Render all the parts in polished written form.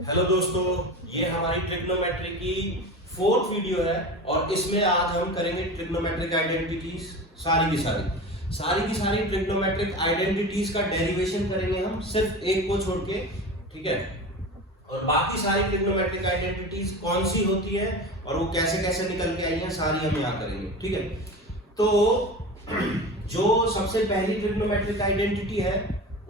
Hello दोस्तों, ये हमारी ट्रिग्नोमेट्री की फोर्थ वीडियो है और इसमें आज हम करेंगे ट्रिग्नोमेट्रिक आइडेंटिटीज सारी की सारी ट्रिग्नोमेट्रिक आइडेंटिटीज का डेरिवेशन करेंगे हम सिर्फ एक को छोड़ के। ठीक है, और बाकी सारी ट्रिग्नोमेट्रिक आइडेंटिटीज कौन सी होती है और वो कैसे कैसे निकल के आई हैं सारी हम यहाँ करेंगे। ठीक है, तो जो सबसे पहली ट्रिग्नोमेट्रिक आइडेंटिटी है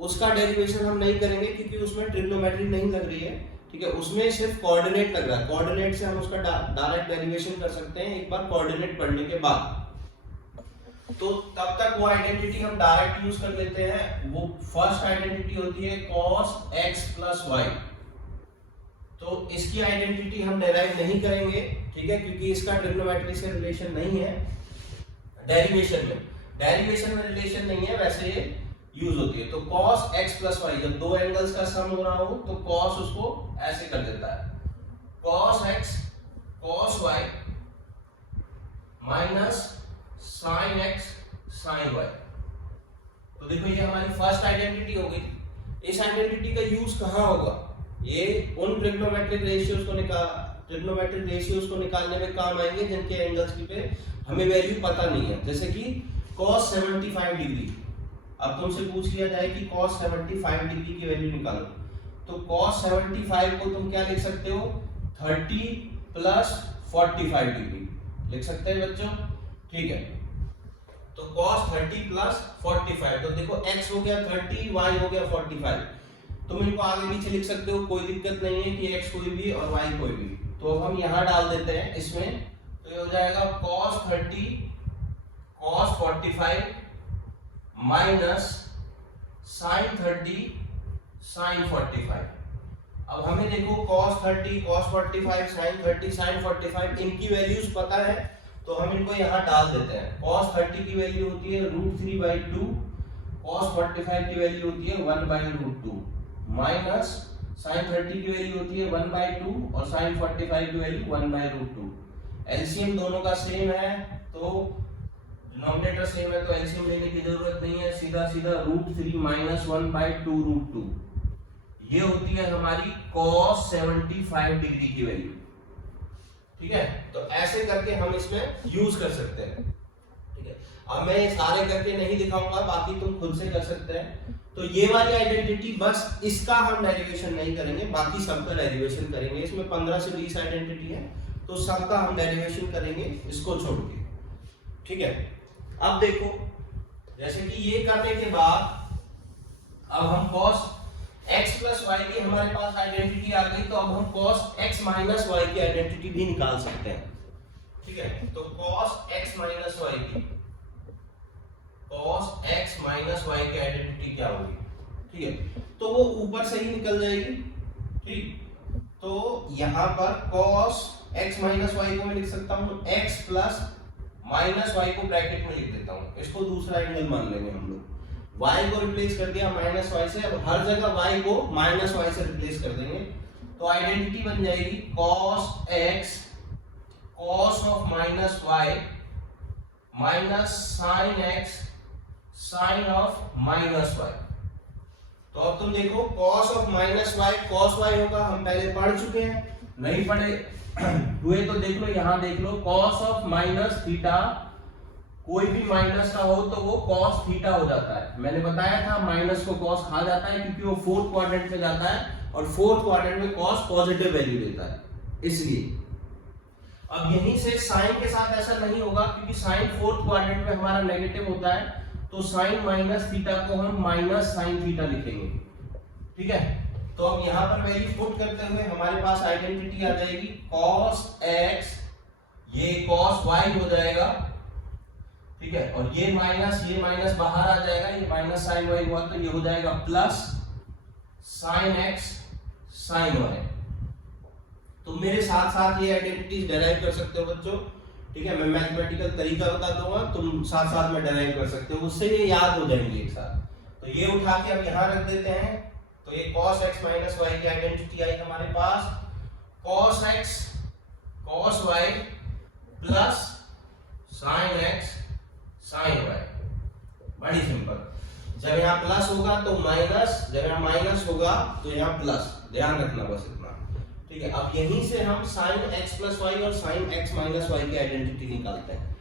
उसका डेरिवेशन हम नहीं करेंगे क्योंकि उसमें ट्रिग्नोमेट्री नहीं लग रही है। ठीक है, उसमें सिर्फ कोऑर्डिनेट लग रहा है। कोऑर्डिनेट से हम उसका डायरेक्ट डेरिवेशन कर सकते हैं एक बार कोऑर्डिनेट पढ़ने के बाद। तो तब तक वो आइडेंटिटी हम डायरेक्ट यूज कर लेते हैं। वो फर्स्ट आइडेंटिटी होती है cos x plus y। तो इसकी आइडेंटिटी हम डेराइव नहीं करेंगे, ठीक है, क्योंकि इसका ट्रिग्नोमेट्री से रिलेशन नहीं है। डेरिवेशन में रिलेशन नहीं है, वैसे ये यूज होती है। तो cos x plus y, जब दो एंगल्स का सम हो रहा हो तो cos उसको ऐसे कर देता है, cos x cos y minus sin x sin y। तो देखो ये हमारी फर्स्ट आइडेंटिटी हो गई। इस आइडेंटिटी का यूज कहाँ होगा? ये उन ट्रिग्नोमेट्रिक रेशियोज को निकालने में काम आएंगे जिनके एंगल्स की पे हमें वैल्यू पता नहीं है। जैसे कि cos 75 डिग्री, अब तुमसे पूछ लिया जाए कि cos 75 डिग्री की वैल्यू निकालो, तो cos 75 को तुम क्या लिख सकते हो? 30 प्लस 45 डिग्री लिख सकते हैं बच्चों। ठीक है, तो cos 30 प्लस 45, तो देखो x हो गया 30, y हो गया 45। तुम इनको आगे पीछे लिख सकते हो, कोई दिक्कत नहीं है कि x कोई भी और y कोई भी। तो अब हम यहाँ डाल देते हैं इसमें, तो ये हो जाएगा cos 30 cos 45 minus sin 30 sin 45। अब हमें देखो cos 30 cos 45 sin 30 sin 45 इनकी वैल्यूज पता है, तो हम इनको यहाँ डाल देते हैं। cos 30 की वैल्यू होती है √3/2, cos 45 की वैल्यू होती है 1/√2 माइनस sin 30 की वैल्यू होती है 1/2 और sin 45 की वैल्यू 1/√2। एलसीएम दोनों का सेम है, तो डिनोमिनेटर सेम है तो एलसीएम लेने की जरूरत नहीं है, सीधा सीधा √3 माइनस 1/2√2 ये होती है हमारी cos 75 डिग्री की वैल्यू। ठीक है, तो ऐसे करके हम इसमें यूज कर सकते हैं। ठीक है, अब मैं सारे करके नहीं दिखाऊंगा, बाकी तुम खुद से कर सकते हैं। तो ये वाली आइडेंटिटी बस इसका हम डेरिवेशन नहीं करेंगे, बाकी सबका डेरिवेशन करेंगे। इसमें 15 से 20 आइडेंटिटी है, तो सबका हम डेरिवेशन करेंगे इसको छोड़ के। ठीक है, अब देखो जैसे कि ये करने के बाद अब हम cos x plus y की हमारे पास आइडेंटिटी आ गई, तो अब हम cos x minus y की आइडेंटिटी भी निकाल सकते हैं। ठीक है, तो cos x minus y की आइडेंटिटी क्या होगी? ठीक है, तो वो ऊपर से ही निकल जाएगी। ठीक, तो यहां पर cos x minus y को मैं लिख सकता हूं x प्लस माइनस y को ब्रैकेट में लिख देता हूं, इसको दूसरा एंगल मान लेंगे हम लोग। y को रिप्लेस कर दिया माइनस y से, अब हर जगह y को माइनस y से रिप्लेस कर देंगे, तो आइडेंटिटी बन जाएगी cos x cos of minus y minus sin x sin of minus y। तो अब तुम देखो cos of minus y cos y होगा, हम पहले पढ़ चुके हैं, नहीं पढ़े हुए तो देख लो, यहां देख लो cos ऑफ माइनस थीटा, कोई भी माइनस का हो तो वो cos थीटा हो जाता है। मैंने बताया था माइनस को cos खा जाता है क्योंकि वो फोर्थ क्वाड्रेंट में जाता है और फोर्थ क्वाड्रेंट में cos पॉजिटिव वैल्यू देता है, इसलिए। अब यहीं से साइन के साथ ऐसा नहीं होगा क्योंकि साइन फोर्थ क्वाड्रेंट में हमारा नेगेटिव होता है, तो साइन माइनस थीटा को हम माइनस साइन थीटा लिखेंगे। ठीक है, तो अब यहां पर वैल्यू पुट करते हुए हमारे पास आइडेंटिटी आ जाएगी cos x, ये cos y हो जाएगा। ठीक है, और ये माइनस बाहर आ जाएगा, ये माइनस sin y हुआ तो ये हो जाएगा plus sin x sin y। तो मेरे साथ साथ ये आइडेंटिटीज डेराइव कर सकते हो बच्चों। ठीक है, मैं मैथमेटिकल तरीका बता दूंगा, तुम साथ साथ में डेराइव कर सकते हो, उससे ये याद हो जाएंगे एक साथ। तो ये उठा के अब यहां रख देते हैं, तो ये cos x minus y की आइडेंटिटी आई हमारे पास cos x cos y plus sin x sin y। बड़ी सिंपल। जब यहाँ प्लस होगा तो माइनस, जब यहाँ माइनस होगा तो यहाँ प्लस, ध्यान रखना बस इतना। ठीक है, अब यहीं से हम साइन x प्लस वाई और साइन x माइनस वाई की आइडेंटिटी निकालते हैं।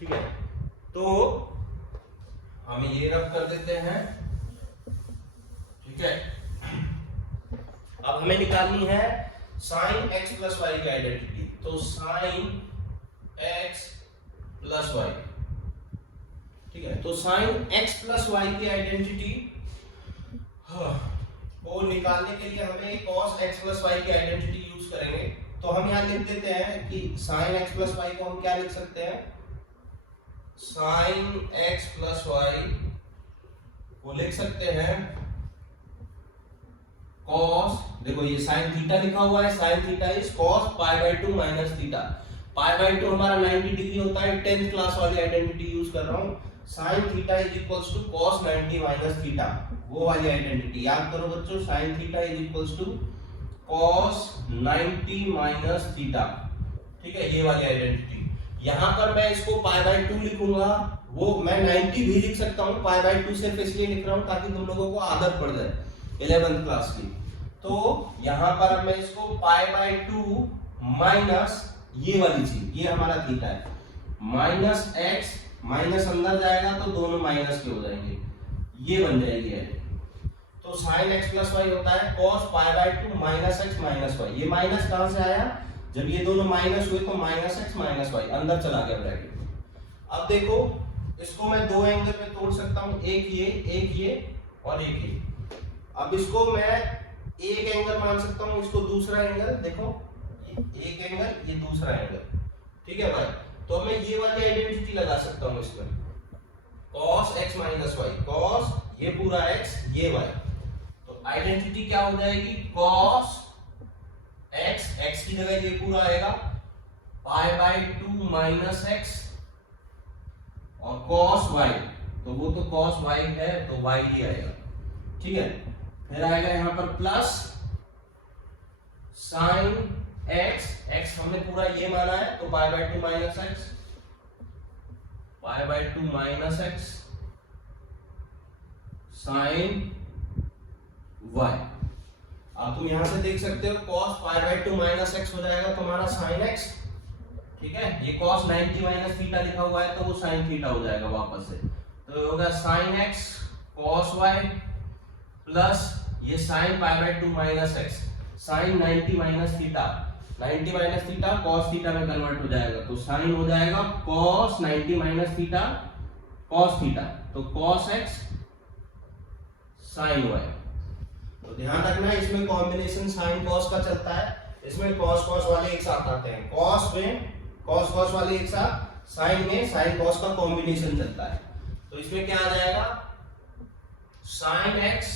ठीक है, तो हम ये रब कर देते हैं। ठीक है, अब हमें निकालनी है साइन x प्लस वाई की आइडेंटिटी, तो साइन x प्लस वाई। ठीक है, तो साइन x प्लस वाई की आइडेंटिटी को निकालने के लिए हमें cos x प्लस वाई की आइडेंटिटी यूज करेंगे। तो हम यहाँ लिख देते हैं कि साइन x प्लस वाई को हम क्या लिख सकते हैं, साइन x प्लस वाई को लिख सकते हैं cos, देखो ये साइन थीटा लिखा हुआ है, sign theta is cos pi by 2 minus theta. Pi by 2 हमारा 90 डिग्री होता है, 10th क्लास वाली आइडेंटिटी यूज कर रहा हूँ। Sine theta is equals to cos 90 minus theta, वो वाली आइडेंटिटी याद करो बच्चों। Sine theta is equals to cos 90 minus theta. ठीक है, ये वाली आइडेंटिटी। यहाँ पर मैं इसको पाई बाय 2 लिखूंगा, वो मैं 90 भी लिख सकता हूँ, पाई बाय 2 सिर्फ इसलिए लिख रहा हूँ ताकि तुम लोगों को आदत पड़ जाए 11th क्लास की। तो यहाँ पर मैं इसको पाई बाय 2 माइनस ये वाली चीज, ये हमारा थीटा है, माइनस x, माइनस अंदर जाएगा तो दोनों माइनस के हो जाएंगे, ये बन जाएगी है। तो साइन x प्लस वाई होता है cos pi by 2 minus x minus y. ये माइनस कहां से आया, जब ये दोनों माइनस हुए तो माइनस x माइनस वाई अंदर चला गया ब्रैकेट। अब देखो इसको मैं दो एंगल में तोड़ सकता हूं, एक ये और एक ये। अब इसको मैं एक एंगल मान सकता हूं, इसको दूसरा एंगल, देखो एक एंगल ये दूसरा एंगल। ठीक है भाई, तो मैं ये वाली आइडेंटिटी लगा सकता हूं इसमें, cos x minus y, cos ये पूरा x ये y, तो आइडेंटिटी क्या हो जाएगी, cos x, x की जगह ये पूरा आएगा पाई बाय 2 माइनस x, और cos y, तो वो तो cos y है तो y ही आएगा। ठीक है, फिर आएगा यहां पर प्लस साइन x, x हमने पूरा ये माना है तो pi by 2 minus x, pi by 2 minus x sine y। अब तुम यहां से देख सकते हो cos pi by 2 minus x हो जाएगा तुम्हारा साइन x। ठीक है, ये cos 90 माइनस थीटा लिखा हुआ है तो वो साइन थीटा हो जाएगा वापस से, तो होगा sine x cos y plus ये sine pi by 2 minus x sine 90 minus theta, 90 minus theta cos theta में कन्वर्ट हो जाएगा तो साइन हो जाएगा cos 90 minus theta cos theta, तो cos x sin y। तो ध्यान रखना इसमें कॉम्बिनेशन sin cos का चलता है, इसमें cos cos वाले एक साथ आते हैं, cos में cos cos वाले एक साथ, sin में sin cos का कॉम्बिनेशन चलता है। तो इसमें क्या आ जाएगा, sin x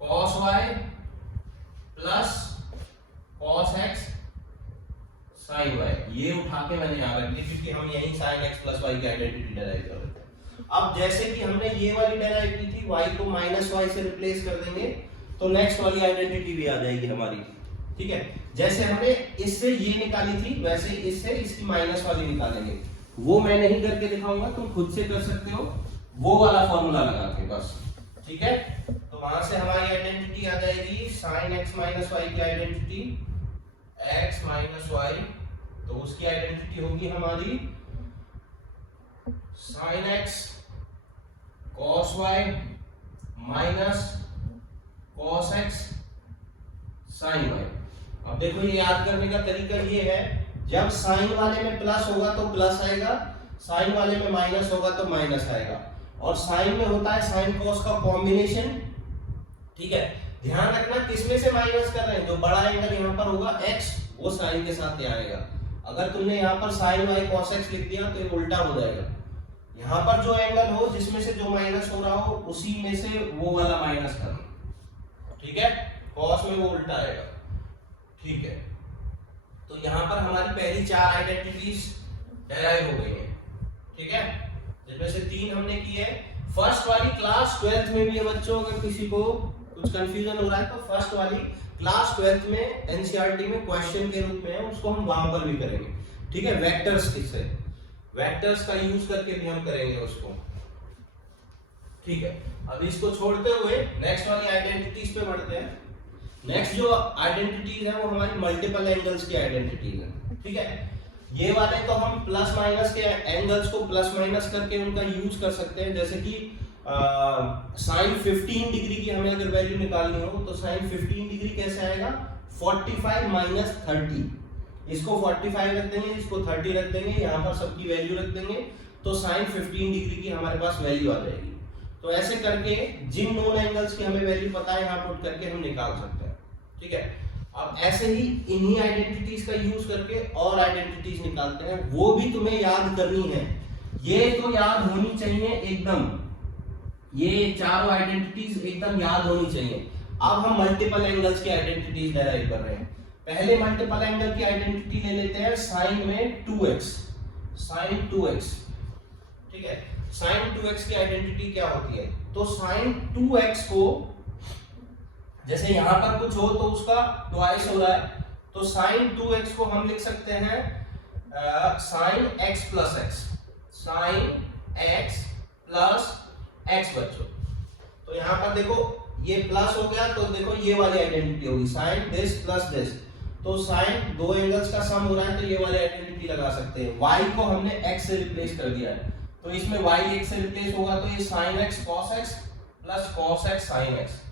cos y plus cos x sin y, ये उठा के मैंने यहाँ रख दिया क्योंकि हम यही sin x प्लस y की आइडेंटिटी डेराइव कर रहे थे। अब जैसे कि हमने ये वाली डेराइव की थी, y को माइनस y से रिप्लेस कर देंगे तो नेक्स्ट वाली आइडेंटिटी भी आ जाएगी हमारी। ठीक है, जैसे हमने इससे ये निकाली थी वैसे इससे इसकी माइनस वाली निकालेंगे, वो मैं नहीं करके दिखाऊंगा, तुम खुद से कर सकते हो वो वाला फॉर्मूला लगा के बस। ठीक है, तो वहां से हमारी आइडेंटिटी आ जाएगी sin x माइनस वाई की आइडेंटिटी x माइनस वाई, तो उसकी आइडेंटिटी होगी हमारी sin x cos y minus cos x sin y। अब देखो ये याद करने का तरीका ये है, जब साइन वाले में प्लस होगा तो प्लस आएगा, साइन वाले में माइनस होगा तो माइनस आएगा, और साइन में होता है साइन कॉस का कॉम्बिनेशन। ठीक है, ध्यान रखना किसमें से माइनस कर रहे हैं, जो बड़ा एंगल यहाँ पर होगा x वो साइन के साथ यहाँ आएगा। अगर तुमने यहाँ पर साइन y cos x लिख दिया तो ये उल्टा हो जाएगा, यहाँ पर जो एंगल हो जिसमें से जो माइनस हो रहा हो उसी में से वो वाला माइनस करना। ठीक है, cos में वो उल्टा आएगा। ठीक है, तो यहाँ पर हमारी पहली चार आइडेंटिटीज डेराइव हो गई हैं। ठीक है, जिसमें से 3 हमने की है। फर्स्ट वाली क्लास 12th में भी है बच्चों, अगर किसी को कुछ कंफ्यूजन हो रहा है तो फर्स्ट वाली क्लास 12th में एनसीईआरटी में क्वेश्चन के रूप में है, उसको हम वहां पर भी करेंगे। ठीक है, वेक्टर्स से, वेक्टर्स का यूज करके भी हम करेंगे उसको। ठीक है, अब इसको छोड़ते हुए नेक्स्ट वाली आइडेंटिटीज पे बढ़ते हैं। नेक्स्ट जो आइडेंटिटीज है वो हमारी मल्टीपल एंगल्स की आइडेंटिटीज है। ठीक है, ये वाले तो हम प्लस माइनस के एंगल्स को प्लस माइनस करके उनका यूज कर सकते हैं। जैसे कि साइन 15 डिग्री की हमें अगर वैल्यू निकालनी हो तो साइन 15 डिग्री कैसे आएगा, 45 माइनस 30, इसको 45 रख देंगे, इसको 30 रख देंगे, यहाँ पर सबकी वैल्यू रख देंगे, तो साइन 15 डिग्री की हमारे पास वैल्यू आ जाएगी। तो ऐसे करके जिन नोन एंगल्स की हमें वैल्यू पता है यहाँ पुट करके हम निकाल सकते हैं। ठीक है, अब ऐसे ही इन्हीं आइडेंटिटीज का यूज करके और आइडेंटिटीज निकालते हैं, वो भी तुम्हें याद करनी है। ये तो याद होनी चाहिए एकदम, ये चारों आइडेंटिटीज एकदम याद होनी चाहिए। अब हम मल्टीपल एंगल्स की आइडेंटिटीज डेराइव कर रहे हैं। पहले मल्टीपल एंगल की आइडेंटिटी ले लेते हैं साइन में 2x, साइन 2x। ठीक है, साइन 2x की आइडेंटिटी क्या होती है, तो साइन 2x को जैसे यहां पर कुछ हो तो उसका ट्वाइस हो रहा है, तो साइन 2x को हम लिख सकते हैं sine x plus x, sine x plus x बच्चों। तो यहां पर देखो ये प्लस हो गया, तो देखो ये वाली आइडेंटिटी होगी साइन दिस प्लस दिस, तो साइन दो एंगल्स का सम हो रहा है तो ये वाली आइडेंटिटी लगा सकते हैं। y को हमने x से रिप्लेस कर दिया है, तो इसमें y x से रिप्लेस होगा तो ये sin x cos x plus cos x sin x,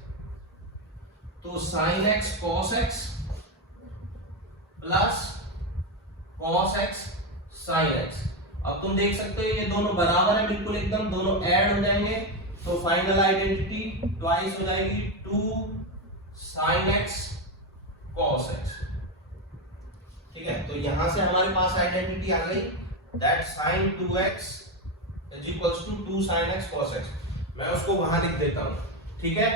तो sin x cos x plus cos x sin x। अब तुम देख सकते हो ये दोनों बराबर है बिल्कुल एकदम, दोनों ऐड हो जाएंगे तो फाइनल आइडेंटिटी ट्वाइस हो जाएगी 2 sin x cos x। ठीक है, तो यहां से हमारे पास आइडेंटिटी आ गई that sin 2x is equals to 2 sin x cos x। मैं उसको वहां लिख देता हूं। ठीक है,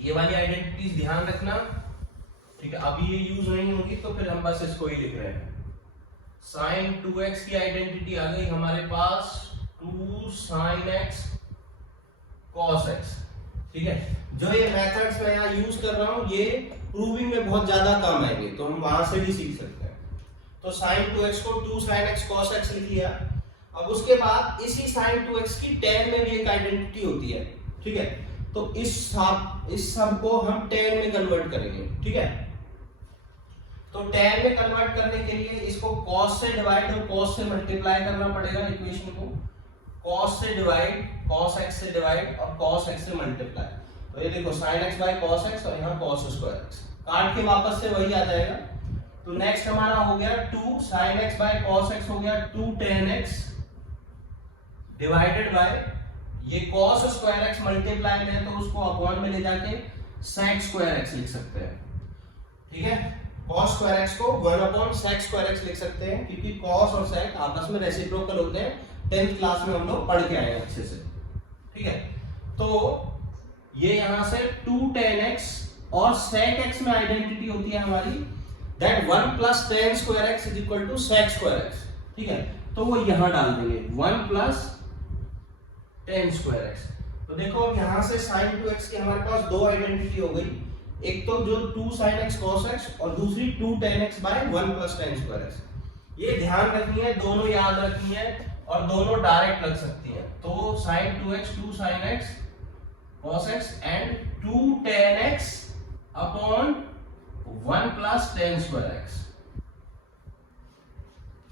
ये वाली आइडेंटिटीज ध्यान रखना। ठीक है, अभी ये यूज नहीं होगी तो फिर हम बस इसको ही लिख रहे हैं। sin 2x की आइडेंटिटी आ गई हमारे पास 2 sin x cos x। ठीक है, जो ये मेथड्स मैं यहाँ यूज कर रहा हूँ ये प्रूविंग में बहुत ज्यादा काम आएंगे, तो हम वहां से भी सीख सकते हैं। तो sin 2x को 2 sin x cos x लिख लिया। अब उसके बाद इसी sin 2x की tan में भी एक आइडेंटिटी होती है। ठीक है, तो इस सब को हम tan में कन्वर्ट करेंगे। ठीक है, तो tan में कन्वर्ट करने के लिए इसको cos से डिवाइड और cos से मल्टीप्लाई करना पड़ेगा इक्वेशन को। cos से डिवाइड, cos x से डिवाइड और cos x से मल्टीप्लाई, तो ये देखो sin x by cos x और यहाँ cos स्क्वायर x, काट के वापस से वही आ जाएगा। तो नेक्स्ट हमारा हो गया 2 sin x by cos x हो गया 2 tan x डिवाइडेड बाय ये cos स्क्वायर x मल्टीप्लाई में तो उसको अपॉन में ले जाके sec स्क्वायर x लिख सकते हैं। ठीक है, cos स्क्वायर x को 1 अपॉन sec स्क्वायर x लिख सकते हैं क्योंकि cos और sec आपस में रेसिप्रोकल होते हैं। 10th क्लास में हम लोग पढ़ के आए अच्छे से। ठीक है, तो ये यहां से 2 tan x और sec x में आइडेंटिटी होती है हमारी that 1 plus tan square x is equal to sec square x। ठीक है, तो वो यहां डाल देंगे 1 plus tan square x। तो देखो यहां से sin 2x की हमारे पास दो आइडेंटिटी हो गई, एक तो जो 2 sin x cos x और दूसरी 2 tan x by 1 plus tan square x। ये ध्यान रखनी है, दोनों याद रखनी है और दोनों डायरेक्ट लग सकती है। तो sin 2x 2 sin x cos x and 2 tan x upon 1 plus tan square x।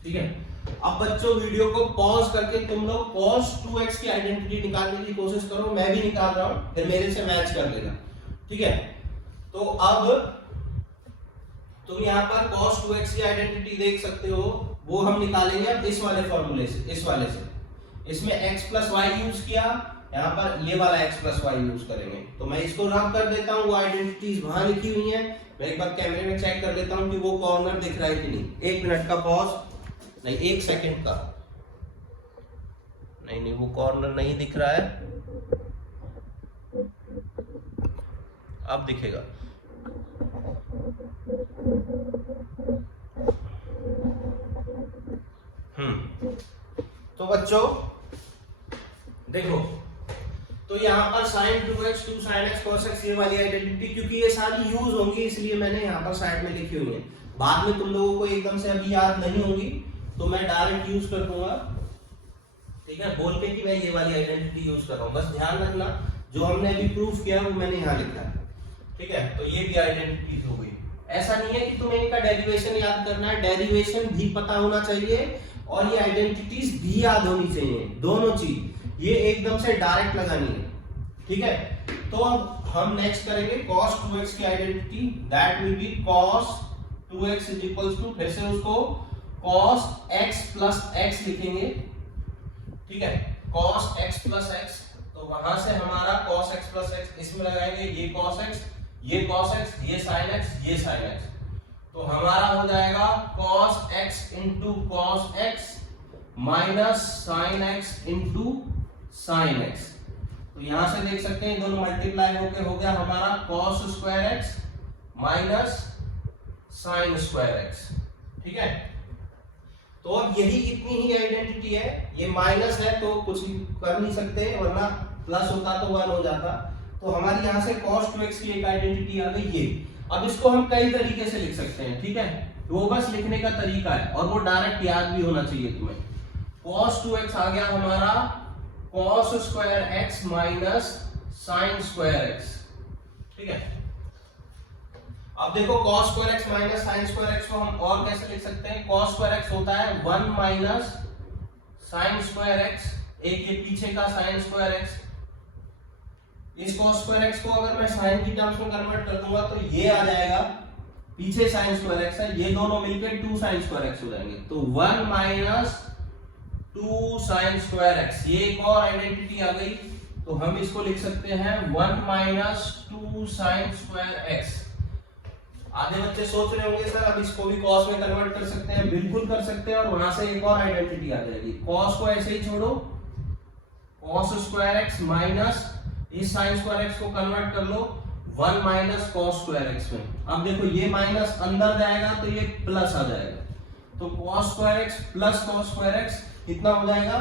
ठीक है, अब बच्चों वीडियो को पॉज करके तुम लोग cos 2x की आइडेंटिटी निकालने की कोशिश करो, मैं भी निकाल रहा हूं, फिर मेरे से मैच कर लेना। ठीक है, तो अब तुम यहाँ पर cos 2x की आइडेंटिटी देख सकते हो, वो हम निकालेंगे अब इस वाले फॉर्मूले से, इस वाले से। इसमें x प्लस वाई यूज किया, यहाँ पर ये वाला x प्लस वाई यूज करेंगे। तो मैं इसको रब कर देता हूँ, वो आइडेंटिटीज वहां लिखी हुई हैं। मैं एक बार कैमरे में चेक कर लेता हूँ कि वो कॉर्नर दिख रहा है कि नहीं। 1 मिनट का पॉज, नहीं 1 सेकंड का, नहीं वो कॉर्नर नहीं दिख रहा है, अब दिखेगा। तो बच्चों देखो, तो यहाँ पर sin 2x 2 sin x cos x ये वाली आइडेंटिटी, क्योंकि ये सारी यूज होंगी इसलिए मैंने यहाँ पर साइड में लिखी हुई है। बाद में तुम लोगों को एकदम से अभी याद नहीं होगी तो मैं डायरेक्ट यूज कर दूंगा। ठीक है, बोल के कि मैं ये वाली आइडेंटिटी यूज कर रहा हूँ। बस ध्यान रखना जो हमने अभी प्रूफ किया वो मैंने यहाँ लिखा है। ठीक है, तो ये भी आइडेंटिटी हो गई। ऐसा नहीं है कि तुम्हें इनका डेरिवेशन याद करना है, डेरिवेशन भी पता होना चाहिए और ये आइडेंटिटीज भी याद होनी चाहिए, दोनों चीज। ये एकदम से डायरेक्ट लगानी है। ठीक है, तो अब हम नेक्स्ट करेंगे cos 2x की identity, that will be cos 2x is equals to, फिर से उसको cos x प्लस x लिखेंगे। ठीक है, cos x प्लस x, तो वहां से हमारा cos x प्लस x इसमें लगाएंगे, ये cos x, ये cos x, ये sin x, ये sin x, तो हमारा हो जाएगा cos x into cos x minus sin x into sin x। तो यहां से देख सकते हैं दोनों मल्टीप्लाई होके हो गया हमारा cos square x minus sin square x। ठीक है, तो अब यही इतनी ही आइडेंटिटी है। ये माइनस है तो कुछ कर नहीं सकते, वरना प्लस होता तो 1 हो जाता। तो हमारी यहाँ से cos 2x की एक आइडेंटिटी आ गई ये। अब इसको हम कई तरीके से लिख सकते हैं। ठीक है, वो बस लिखने का तरीका है और वो डायरेक्ट याद भी होना चाहिए तुम्हें। cos 2x आ गया हमारा cos square x minus sin square x। ठीक है, अब देखो cos square x minus sin square x को हम और कैसे लिख सकते हैं। cos स्क्वायर x होता है 1 माइनस sin स्क्वायर x, एक ये पीछे का sin स्क्वायर x। इस cos स्क्वायर x को अगर मैं sin की टर्म्स में कन्वर्ट कर दूंगा तो ये आ जाएगा, पीछे sin स्क्वायर x है, ये दोनों मिलकर 2 sin स्क्वायर x हो जाएंगे। तो 1 माइनस 2 sin स्क्वायर x, ये एक और आइडेंटिटी आ गई। तो हम इसको लिख सकते हैं 1 माइनस 2 sin स्क्वायर x। आधे बच्चे सोच रहे होंगे सर अब इसको भी cos में कन्वर्ट कर सकते हैं, बिल्कुल कर सकते हैं, और वहां से एक और आइडेंटिटी आ जाएगी। cos को ऐसे ही छोड़ो, cos स्क्वायर x माइनस इस sin स्क्वायर x को कन्वर्ट कर लो 1 माइनस cos स्क्वायर x में। अब देखो ये माइनस अंदर जाएगा तो ये प्लस आ जाएगा, तो cos square x plus cos square x कितना हो जाएगा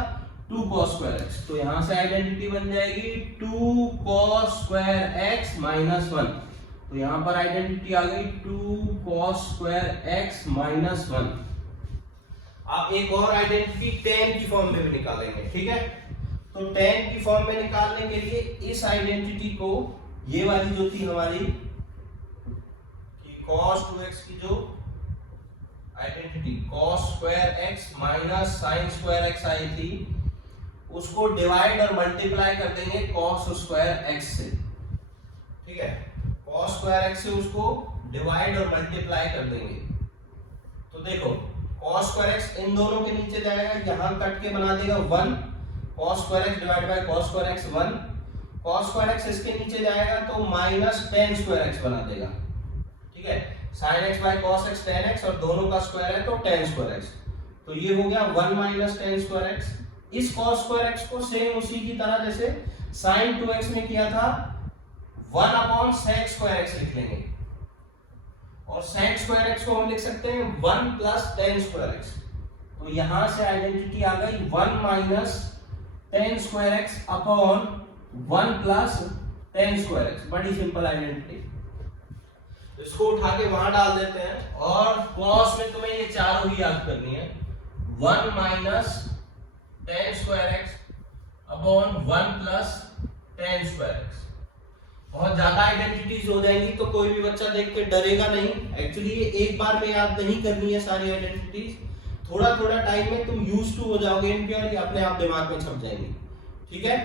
2 cos स्क्वायर x। तो यहां से आइडेंटिटी बन जाएगी 2 cos स्क्वायर x माइनस 1। तो यहां पर आइडेंटिटी आ गई 2 cos स्क्वायर x माइनस 1। अब एक और आइडेंटिटी tan की फॉर्म में भी निकालेंगे। ठीक है, तो tan की फॉर्म में निकालने के लिए इस आइडेंटिटी को, ये वाली जो थी हमारी कि cos 2x की जो identity cos square x minus sin square x आई थी, उसको डिवाइड और मल्टीप्लाई कर देंगे cos स्क्वायर x से। ठीक है, cos स्क्वायर x से उसको डिवाइड और मल्टीप्लाई कर देंगे। तो देखो cos स्क्वायर x इन दोनों के नीचे जाएगा, यहां कट के बना देगा 1, cos square x divide by cos square x 1, cos square x इसके नीचे जाएगा तो माइनस tan स्क्वायर x बना देगा। ठीक है, sin x by cos x tan x, और दोनों का स्क्वायर है तो tan स्क्वायर x। तो ये हो गया 1 माइनस tan स्क्वायर x। इस cos स्क्वायर x को सेम उसी की तरह जैसे sin 2x में किया था 1 अपॉन sec स्क्वायर x लिख लेंगे, और sec स्क्वायर x को हम लिख सकते हैं 1 प्लस tan स्क्वायर x। तो यहां से आइडेंटिटी आ गई 1 minus tan square x upon 1 plus tan square x। बड़ी सिंपल आइडेंटिटी, इसको उठा के वहां डाल देते हैं, और cos में तुम्हें ये चारों ही याद करनी है। 1 minus tan square x upon 1 plus tan square x। बहुत ज्यादा आइडेंटिटीज हो जाएंगी तो कोई भी बच्चा देख के डरेगा नहीं। एक्चुअली ये एक बार में याद नहीं करनी है सारी आइडेंटिटीज, थोड़ा थोड़ा टाइम में तुम यूज टू हो जाओगे इनके और ये अपने आप दिमाग में छप जाएंगी। ठीक है,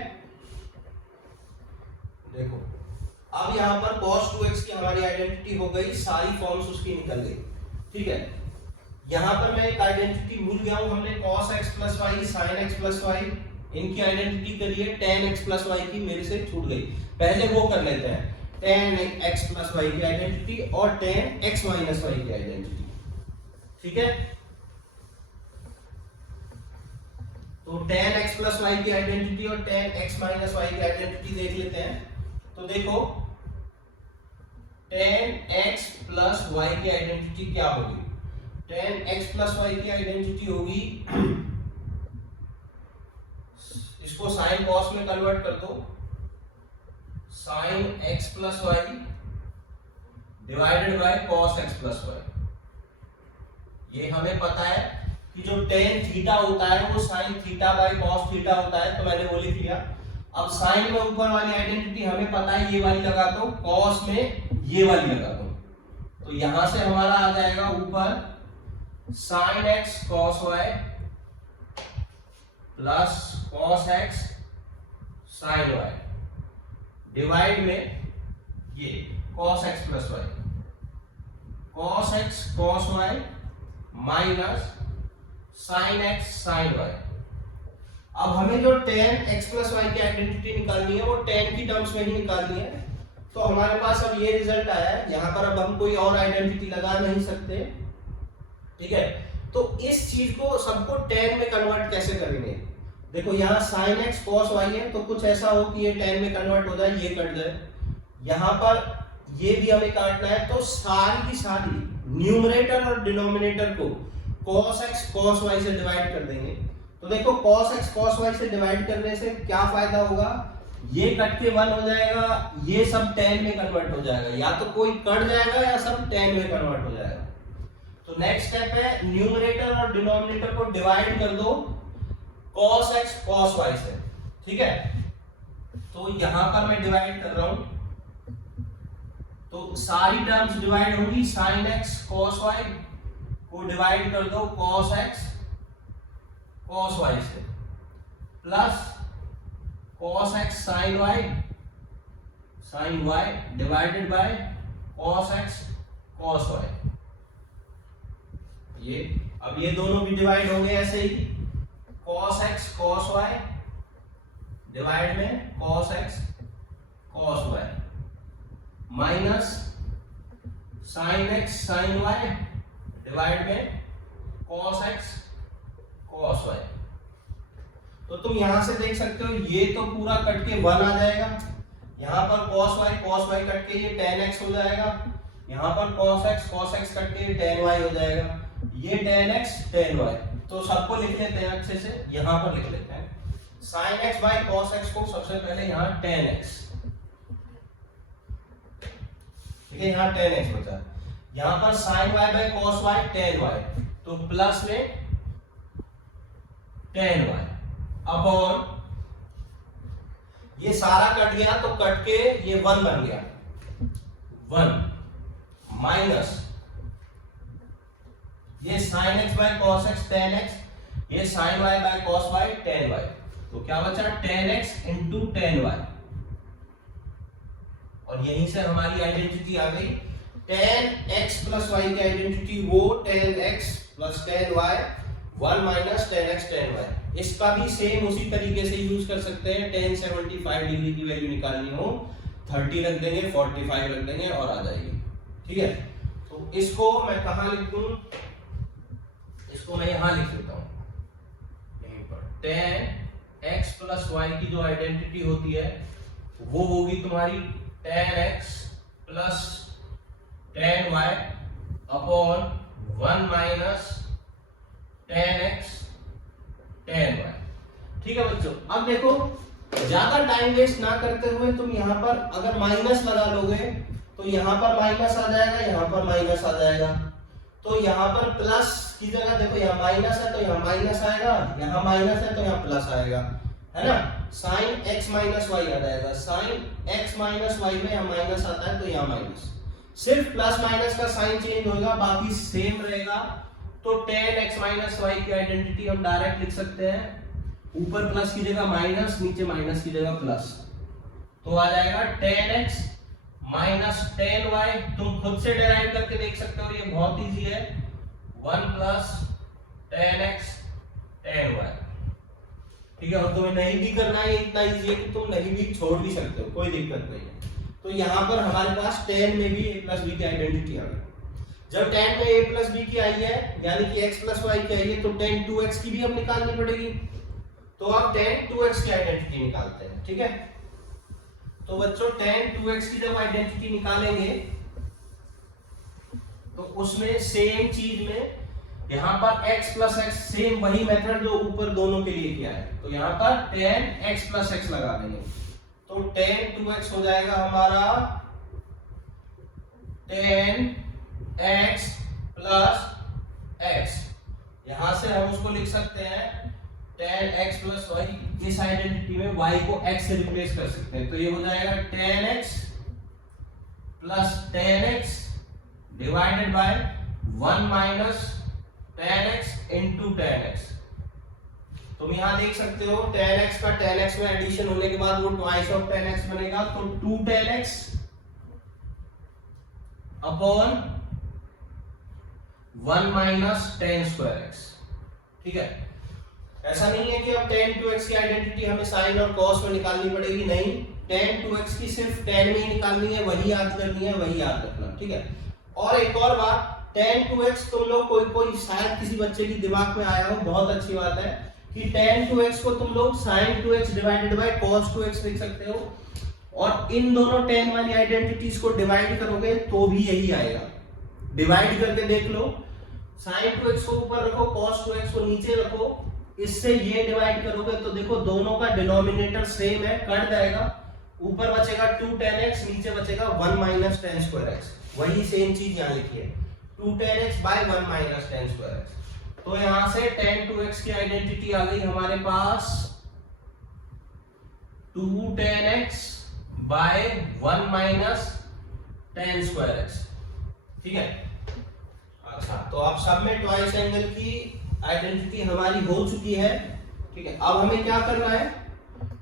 देखो अब यहाँ पर cos 2x की हमारी आइडेंटिटी हो गई, सारी फॉर्म्स उसकी निकल गई। ठीक है, यहाँ पर मैं एक आइडेंटिटी भूल गया हूँ, हमने cos x plus y sin x plus y इनकी आइडेंटिटी करी है, tan x प्लस y की मेरे से छूट गई। पहले वो कर लेते हैं, tan x प्लस y की आइडेंटिटी और tan x माइनस y की आइडेंटिटी। ठीक है, तो tan x प्लस y की आइडेंटिटी और tan x माइनस y की आइडेंटिटी देख लेते हैं। तो देखो tan x प्लस y की आइडेंटिटी क्या होगी, tan x प्लस y की आइडेंटिटी होगी, इसको sin cos में कन्वर्ट कर दो, sin x plus y divided by cos x plus y। ये हमें पता है कि जो टेन थीटा होता है वो sine theta by cos theta होता है, तो मैंने वो लिख लिया। अब साइन में ऊपर वाली आइडेंटिटी हमें पता है, ये वाली लगाता हूं, कॉस में ये वाली लगाता हूं, तो यहां से हमारा आ जाएगा ऊपर sine x cos y plus cos x sine y divide में ये cos x plus y, cos x cos y minus sine x sine y. अब हमें जो tan x प्लस वाई की आइडेंटिटी निकालनी है वो tan की टर्म्स में ही निकालनी है, तो हमारे पास अब ये रिजल्ट आया है। यहाँ पर अब हम कोई और आइडेंटिटी लगा नहीं सकते, ठीक है। तो इस चीज को सबको tan में कन्वर्ट कैसे करेंगे, देखो यहाँ sin x cos y है, तो कुछ ऐसा हो कि ये tan में कन्वर्ट हो जाए, ये कट जाए, यहाँ पर ये भी हमें काटना है, तो सारी की सारी न्यूमरेटर और डिनोमिनेटर को cos x cos y से डिवाइड कर देंगे। तो देखो cos x cos y से डिवाइड करने से क्या फायदा होगा, ये कट के 1 हो जाएगा, ये सब tan में कन्वर्ट हो जाएगा, या तो कोई कट जाएगा या सब tan में कन्वर्ट हो जाएगा। तो नेक्स्ट स्टेप है न्यूमरेटर और डिनोमिनेटर को डिवाइड कर दो cos x cos y से, ठीक है। तो यहां पर मैं डिवाइड कर रहा हूं, तो सारी टर्म्स डिवाइड होंगी, sin x cos y को डिवाइड कर दो cos x cos y से plus cos x sin y divided by cos x cos y। ये अब ये दोनों भी डिवाइड हो गए ऐसे ही, cos x cos y divide में cos x cos y minus sin x sin y divide में cos x cos y। तो तुम यहां से देख सकते हो ये तो पूरा कट के 1 आ जाएगा, यहां पर cos y कट के ये tan x हो जाएगा, यहां पर cos x कट के ये tan y हो जाएगा, ये tan x tan y। तो सबको लिख लेते हैं अच्छे से, यहां पर लिख लेते हैं sin x by cos x को सबसे पहले यहां tan x, ठीक है, यहां tan x बचा, यहां पर sin y by cos y tan y, तो प्लस में tan y अपॉन ये सारा कट गया, तो कट के ये 1 बन गया, 1 माइनस ये sin x by cos x tan x, ये sin y by cos y tan y, तो क्या बचा tan x into tan y, और यहीं से हमारी आइडेंटिटी आ गई tan x प्लस y की आइडेंटिटी वो tan x plus tan y 1 minus tan x tan y। इसका भी सेम उसी तरीके से यूज कर सकते हैं, tan 75 डिग्री की वैल्यू निकालनी हो 30 रख देंगे, 45 रख देंगे और आ जाएगी, ठीक है। तो इसको मैं कहां लिख दूं, इसको मैं यहां लिख देता हूं यहीं पर, tan x प्लस y की जो आइडेंटिटी होती है वो होगी तुम्हारी tan x plus tan y upon 1 minus tan x tan y, ठीक है बच्चों। अब देखो ज्यादा टाइम वेस्ट ना करते हुए तुम यहाँ पर अगर माइनस लगा लोगे तो यहाँ पर माइनस आ जाएगा, यहाँ पर माइनस आ जाएगा, तो यहाँ पर प्लस की जगह देखो यहाँ माइनस है तो यहाँ माइनस आएगा, यहाँ माइनस है तो यहाँ प्लस आएगा, है ना। sin x माइनस वाई आ जाएगा, sin x माइनस वाई में यहाँ माइनस आता है तो यहाँ माइनस, सिर्फ प्लस माइनस का साइन चेंज होगा, बाकी सेम रहेगा। तो tan x माइनस वाई की आइडेंटिटी हम डायरेक्ट लिख सकते हैं, ऊपर प्लस की जगह माइनस, नीचे माइनस की जगह प्लस, तो आ जाएगा tan x minus tan y। तुम खुद से डिराइव करके देख सकते हो, ये बहुत इजी है, 1 plus tan x tan y, ठीक है। और तुम्हें नहीं भी करना है, इतना इजी है कि तुम नहीं भी छोड़ भी सकते हो, कोई दिक्कत नहीं है। तो यहाँ पर हमारे पास tan में भी a प्लस b की आइडेंटिटी आ गई। जब tan में a प्लस b की आई है यानी कि x प्लस y की आई है, तो tan 2x की भी हम निकालनी पड़ेगी, तो अब tan 2x की आइडेंटिटी निकालते हैं, ठीक है। तो बच्चों tan 2x की जब आइडेंटिटी निकालेंगे तो उसमें सेम चीज में यहाँ पर x प्लस x, सेम वही मेथड जो ऊपर दोनों के लिए किया है, तो यहाँ पर tan x प्लस x लगा देंगे, तो tan 2x हो जाएगा हमारा tan x प्लस x यहां से हम उसको लिख सकते हैं tan x प्लस वाई। इस आइडेंटिटी में y को x से रिप्लेस कर सकते हैं, तो ये हो जाएगा tan x plus tan x divided by 1 minus tan x into tan x। तुम यहां देख सकते हो tan x का tan x में एडिशन होने के बाद वो ट्वाइस ऑफ tan x बनेगा, तो 2 tan x upon 1 minus tan square x। ठीक है, ऐसा नहीं है कि अब tan 2x की आइडेंटिटी हमें sin और cos में निकालनी पड़ेगी, नहीं, tan 2x की सिर्फ tan में ही निकालनी है, वही याद करनी है, वही याद रखना। ठीक है, और एक और बात, tan 2x तुम लोग कोई शायद किसी बच्चे की दिमाग में आया हो, बहुत अच्छी बात है कि tan 2x को तुम लोग sin 2x divided by cos 2x लिख सकते हो, और इन दोनों tan वाली आइडेंटिटीज को डिवाइड करोगे तो भी यही आएगा। डिवाइड करके देख लो, sin 2x को ऊपर रखो, cos 2x को नीचे रखो, इससे ये डिवाइड करोगे तो देखो दोनों का डिनोमिनेटर सेम है, कट जाएगा, ऊपर बचेगा 2 tan x, नीचे बचेगा 1 माइनस tan स्क्वायर x। वही सेम चीज यहाँ लिखी है, 2 tan x by 1 minus tan square x। तो यहां से tan 2x की आइडेंटिटी आ गई हमारे पास 2 tan x by 1 minus tan square x। ठीक है, अच्छा, तो अब सब में ट्वाइस एंगल की आइडेंटिटी हमारी हो चुकी है। ठीक है, अब हमें क्या करना है,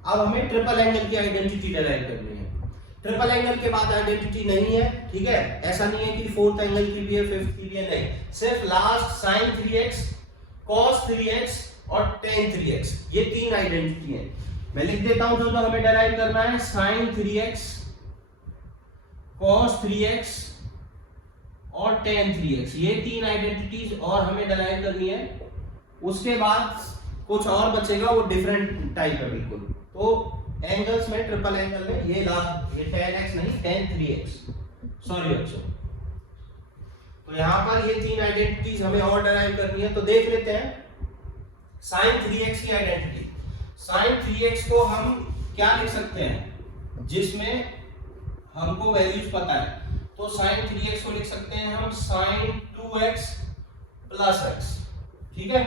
अब हमें ट्रिपल एंगल की आइडेंटिटी डिराइव करनी है। ट्रिपल एंगल के बाद आइडेंटिटी नहीं है, ठीक है, ऐसा नहीं है कि फोर्थ एंगल की भी है, फिफ्थ की भी है, नहीं, सिर्फ last sin 3x cos 3x और tan 3x, ये तीन आइडेंटिटी है। मैं लिख देता हूं जो हमें डिराइव करना है, sin 3x cos 3x और tan 3x, ये तीन आइडेंटिटीज और हमें डिराइव करनी है। उसके बाद कुछ और बचेगा, वो डिफरेंट टाइप है बिल्कुल। तो एंगल्स में, ट्रिपल एंगल में ये tan x नहीं, tan 3x, सॉरी बच्चों। तो यहां पर ये तीन आइडेंटिटीज हमें और डिराइव करनी है, तो देख लेते हैं sin 3x की आइडेंटिटी। sin 3x को हम क्या लिख सकते हैं, जिसमें हमको वैल्यूज पता है, तो sin 3x को लिख सकते हैं हम sin 2x प्लस x। ठीक है,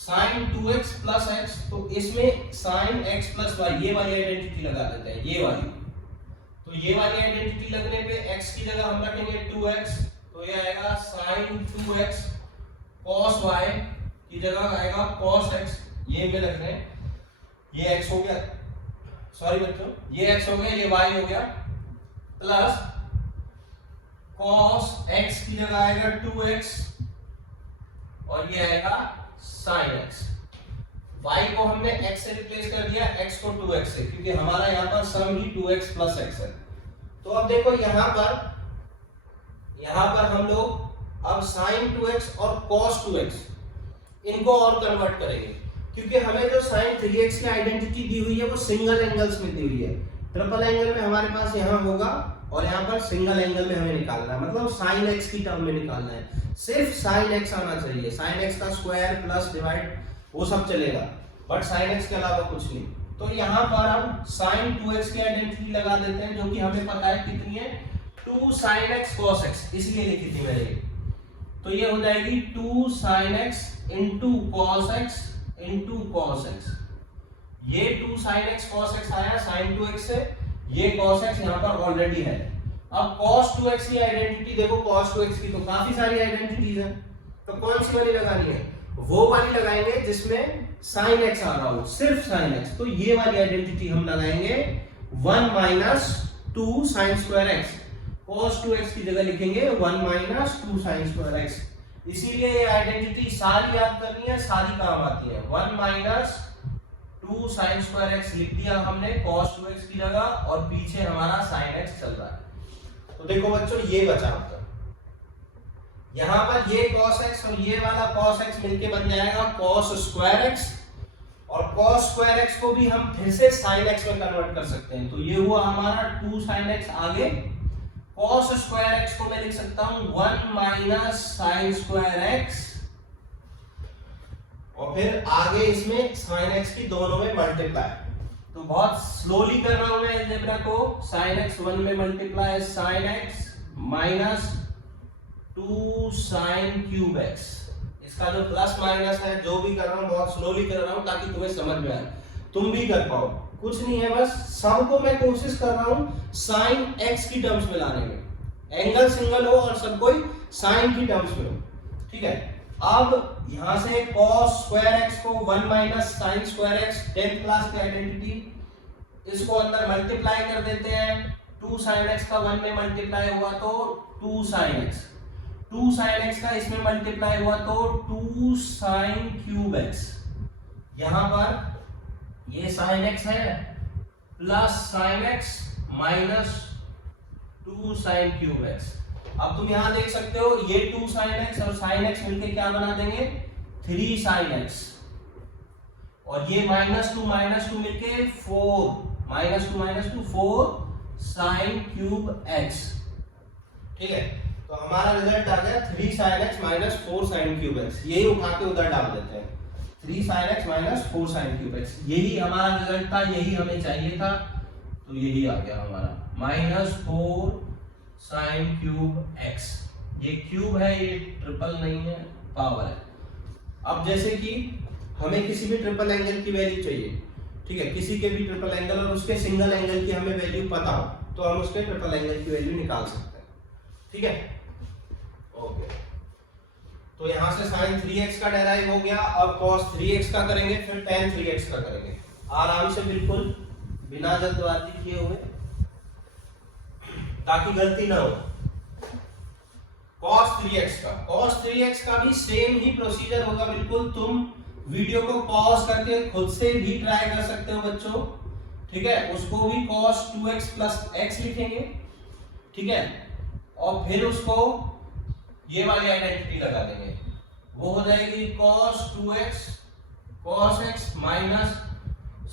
sin 2x प्लस x, तो इसमें sin x प्लस y, ये वाली आइडेंटिटी लगा देते हैं, ये वाली। तो ये वाली आइडेंटिटी लगने पे x की जगह हम रखेंगे 2x, तो ये आएगा sin 2x cos y की जगह आएगा cos x, ये में रख रहे हैं, ये x हो गया, सॉरी बच्चों, ये x हो गया, ये y हो गया, प्लस cos x की जगह आएगा 2x और ये आएगा sin x। y को हमने x से रिप्लेस कर दिया, x को 2x से, क्योंकि हमारा यहाँ पर सम ही 2x प्लस x है। तो अब देखो यहाँ पर हम लोग अब sin 2x और cos 2x इनको और कन्वर्ट करेंगे, क्योंकि हमें जो sin 3x की आइडेंटिटी दी हुई है वो सिंगल एंगल्स में दी हुई है। ट्रिपल एंगल में हमारे पास यहाँ होगा और यहाँ पर सिंगल एंगल में हमें निकालना है, मतलब sin x की टर्म में निकालना है। सिर्फ sin x आना चाहिए, sin x का स्क्वायर प्लस डिवाइड वो सब चलेगा, बट sin x के अलावा कुछ नहीं। तो यहाँ पर हम sin 2x की आइडेंटिटी लगा देते हैं, जो कि हमें पता है कितनी है, 2 sin x cos x, इसलिए लिखी थी मैंने। तो ये हो जाएगी 2 sin x into cos x into cos x। ये 2 sin x cos x आया sin 2x से, ये cos x यहाँ पर ऑलरेडी है। अब cos 2x की आइडेंटिटी देखो, cos 2x की तो काफी सारी आइडेंटिटीज हैं, तो कौन सी वाली लगानी है, वो वाली लगाएंगे जिसमें sin x आ रहा हो, सिर्फ sin x। तो ये वाली आइडेंटिटी हम लगाएंगे 1 minus 2 sin square x, cos 2x की जगह लिखेंगे 1 माइनस 2 sin स्क्वायर x। इसीलिए ये आइडेंटिटी सारी याद करनी है, सारी काम आती है। 1 माइनस 2 sin स्क्वायर x लिख दिया हमने cos 2x की जगह, और पीछे हमारा sin x चल रहा है। तो देखो बच्चों, ये बचा उत्तर। यहां पर ये cos x और ये वाला cos x मिलके बन जाएगा cos स्क्वायर x, और cos स्क्वायर x को भी हम फिर से sin x में कन्वर्ट कर सकते हैं। तो ये हुआ हमारा 2 sin x। आगे cos स्क्वायर x को मैं लिख सकता हूं 1 माइनस sin स्क्वायर x, और फिर आगे इसमें sin x की दोनों में मल्टीप्लाई। तो बहुत स्लोली कर रहा हूं मैं अलजेब्रा को। sin x 1 में multiply sin x minus 2 sin cube x, इसका जो प्लस माइनस है जो भी कर रहा हूँ बहुत स्लोली कर रहा हूँ ताकि तुम्हें समझ में आए, तुम भी कर पाओ। कुछ नहीं है, बस सबको मैं कोशिश कर रहा हूँ साइन एक्स की टर्म्स में लाने में, एंगल सिंगल हो और सब कोई साइन की टर्म्स में हो। ठीक है, अब यहां से cos स्क्वायर एक्स को 1 minus sine square x 10th class की आइडेंटिटी, इसको अंदर मल्टीप्लाई कर देते हैं। 2 sin x का 1 में मल्टीप्लाई हुआ तो 2 sin x, 2 sin x का इसमें मल्टीप्लाई हुआ तो 2 sin क्यूब x। यहां पर ये sin x है plus sin x minus 2 sin cube x। अब तुम यहां देख सकते हो ये 2 sin x और sin x मिलके क्या बना देंगे 3 sin x, और ये -2 मिलके 4 -2 4 sin क्यूब x। ठीक है, तो हमारा रिजल्ट आ गया 3 sin x minus 4 sin cube x। यही उठा के उधर डाल देते हैं, 3 sin x minus 4 sin cube x। यही हमारा रिजल्ट था, यही हमें चाहिए था, तो यही आ गया हमारा -4 sin क्यूब x। ये क्यूब है, ये ट्रिपल नहीं है, पावर है। अब जैसे कि हमें किसी भी ट्रिपल एंगल की वैल्यू चाहिए, ठीक है, किसी के भी ट्रिपल एंगल और उसके सिंगल एंगल की हमें वैल्यू पता हो तो हम उसके ट्रिपल एंगल की वैल्यू निकाल सकते हैं। ठीक है, ओके। तो यहां से sin 3x का डेराइव हो गया, अब cos 3x का करेंगे, फिर tan 3x का करेंगे, आराम से बिल्कुल बिना जल्दबाजी किए हुए ताकि गलती ना हो। cos 3x का भी सेम ही प्रोसीजर होगा बिल्कुल। तुम वीडियो को पॉज करके खुद से भी ट्राई कर सकते हो बच्चों। ठीक है, उसको भी cos 2x प्लस x लिखेंगे। ठीक है, और फिर उसको ये वाली आइडेंटिटी लगा देंगे, वो हो जाएगी cos 2x cos x minus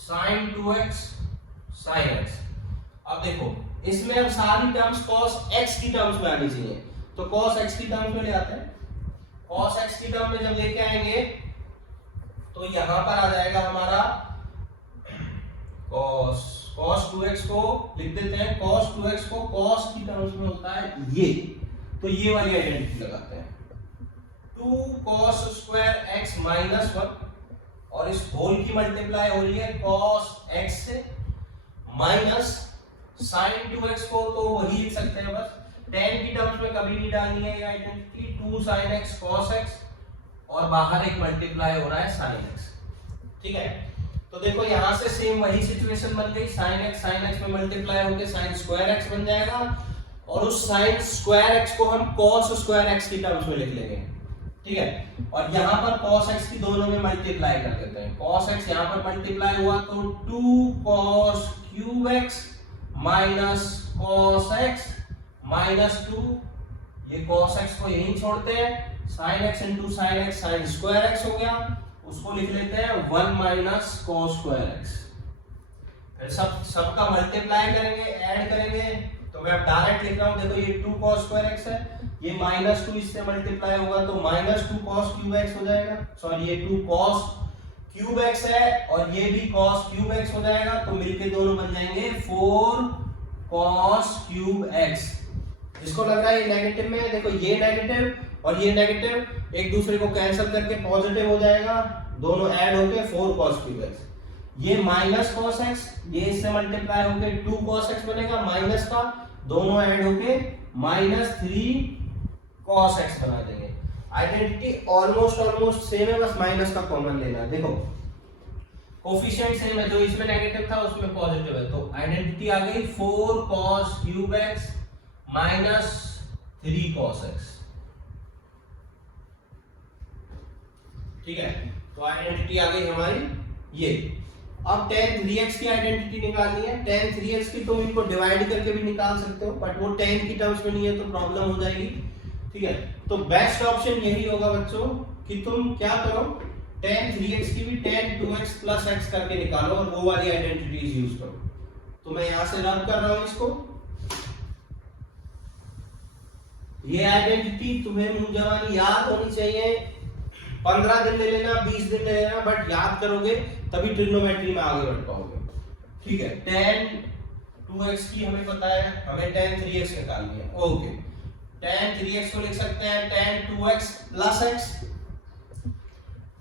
sin 2x sin x। अब देखो इसमें अब सारी टर्म्स cos x की टर्म्स में आनी चाहिए, तो cos x की टर्म्स में ले आते हैं। cos x की टर्म में जब लेके आएंगे तो यहां पर आ जाएगा हमारा cos 2x को लिख देते हैं, cos 2x को cos की टर्म्स में होता है ये, तो ये वाली आइडेंटिटी लगाते हैं 2 cos स्क्वायर x माइनस 1, और इस होल की मल्टीप्लाई हो रही है cos x से, माइनस sin 2x को तो वही लिख सकते हैं, बस tan की टर्म्स में कभी नहीं डालनी है ये identity, 2 sin x cos x, और बाहर एक मल्टीप्लाई हो रहा है sin x। ठीक है, तो देखो यहां से सेम वही सिचुएशन बन गई, sin x में मल्टीप्लाई होकर sin स्क्वायर x बन जाएगा, और उस sin स्क्वायर x को हम cos स्क्वायर x की टर्म्स में लिख लेंगे। ठीक है, और यहां पर cos x की दोनों में मल्टीप्लाई कर देते हैं, cos x यहां पर मल्टीप्लाई हुआ तो 2 cos cube x minus cos x minus 2, ये cos x को यहीं छोड़ते हैं, sin x into sin x sin square x हो गया, उसको लिख लेते हैं 1 माइनस cos स्क्वायर x। फिर सबका मल्टीप्लाई करेंगे, ऐड करेंगे, तो मैं अब डायरेक्ट लिख रहा हूं, देखो ये 2 cos स्क्वायर x है, ये -2 इससे मल्टीप्लाई होगा तो -2 cos क्यूब x हो जाएगा, सॉरी ये 2 cos क्यूब x है और ये भी cos क्यूब x हो जाएगा, तो मिलके दोनों बन जाएंगे 4 cos क्यूब x। इसको लग रहा है ये नेगेटिव में, देखो ये नेगेटिव और ये नेगेटिव एक दूसरे को कैंसिल करके पॉजिटिव हो जाएगा, दोनों ऐड होके 4 cos क्यूब x। ये माइनस cos x, ये इससे मल्टीप्लाई होके 2 cos x बनेगा, माइनस का दोनों ऐड होके -3 cos x बना देंगे। आइडेंटिटी ऑलमोस्ट सेम है, बस माइनस का कॉमन लेना है। देखो कोफिशिएंट सेम है, जो इसमें नेगेटिव था उसमें पॉजिटिव है, तो आइडेंटिटी आ गई 4 cos cube x minus 3 cos x। ठीक है, तो आइडेंटिटी आ गई हमारी ये। अब tan 3x की आइडेंटिटी निकालनी है, tan 3x की तुम इनको डिवाइड करके भी निकाल सकते हो, बट वो tan की टर्म्स में नहीं है तो प्रॉब्लम हो जाएगी। ठीक है, तो बेस्ट ऑप्शन यही होगा बच्चों कि तुम क्या करो, tan 3x की भी tan 2x प्लस x करके निकालो और वो वाली आइडेंटिटीज यूज करो। तो मैं यहां से रब कर रहा हूं इसको, ये आइडेंटिटी तुम्हें मुंह जवानी याद होनी चाहिए, 15 दिन ले लेना, 20 दिन ले लेना, बट याद करोगे तभी ट्रिग्नोमेट्री में आगे बढ़ पाओगे। ठीक है, tan 2x की हमें पता है, हमें tan 3x निकालनी है। ओके, tan 3x को लिख सकते हैं tan 2x प्लस x,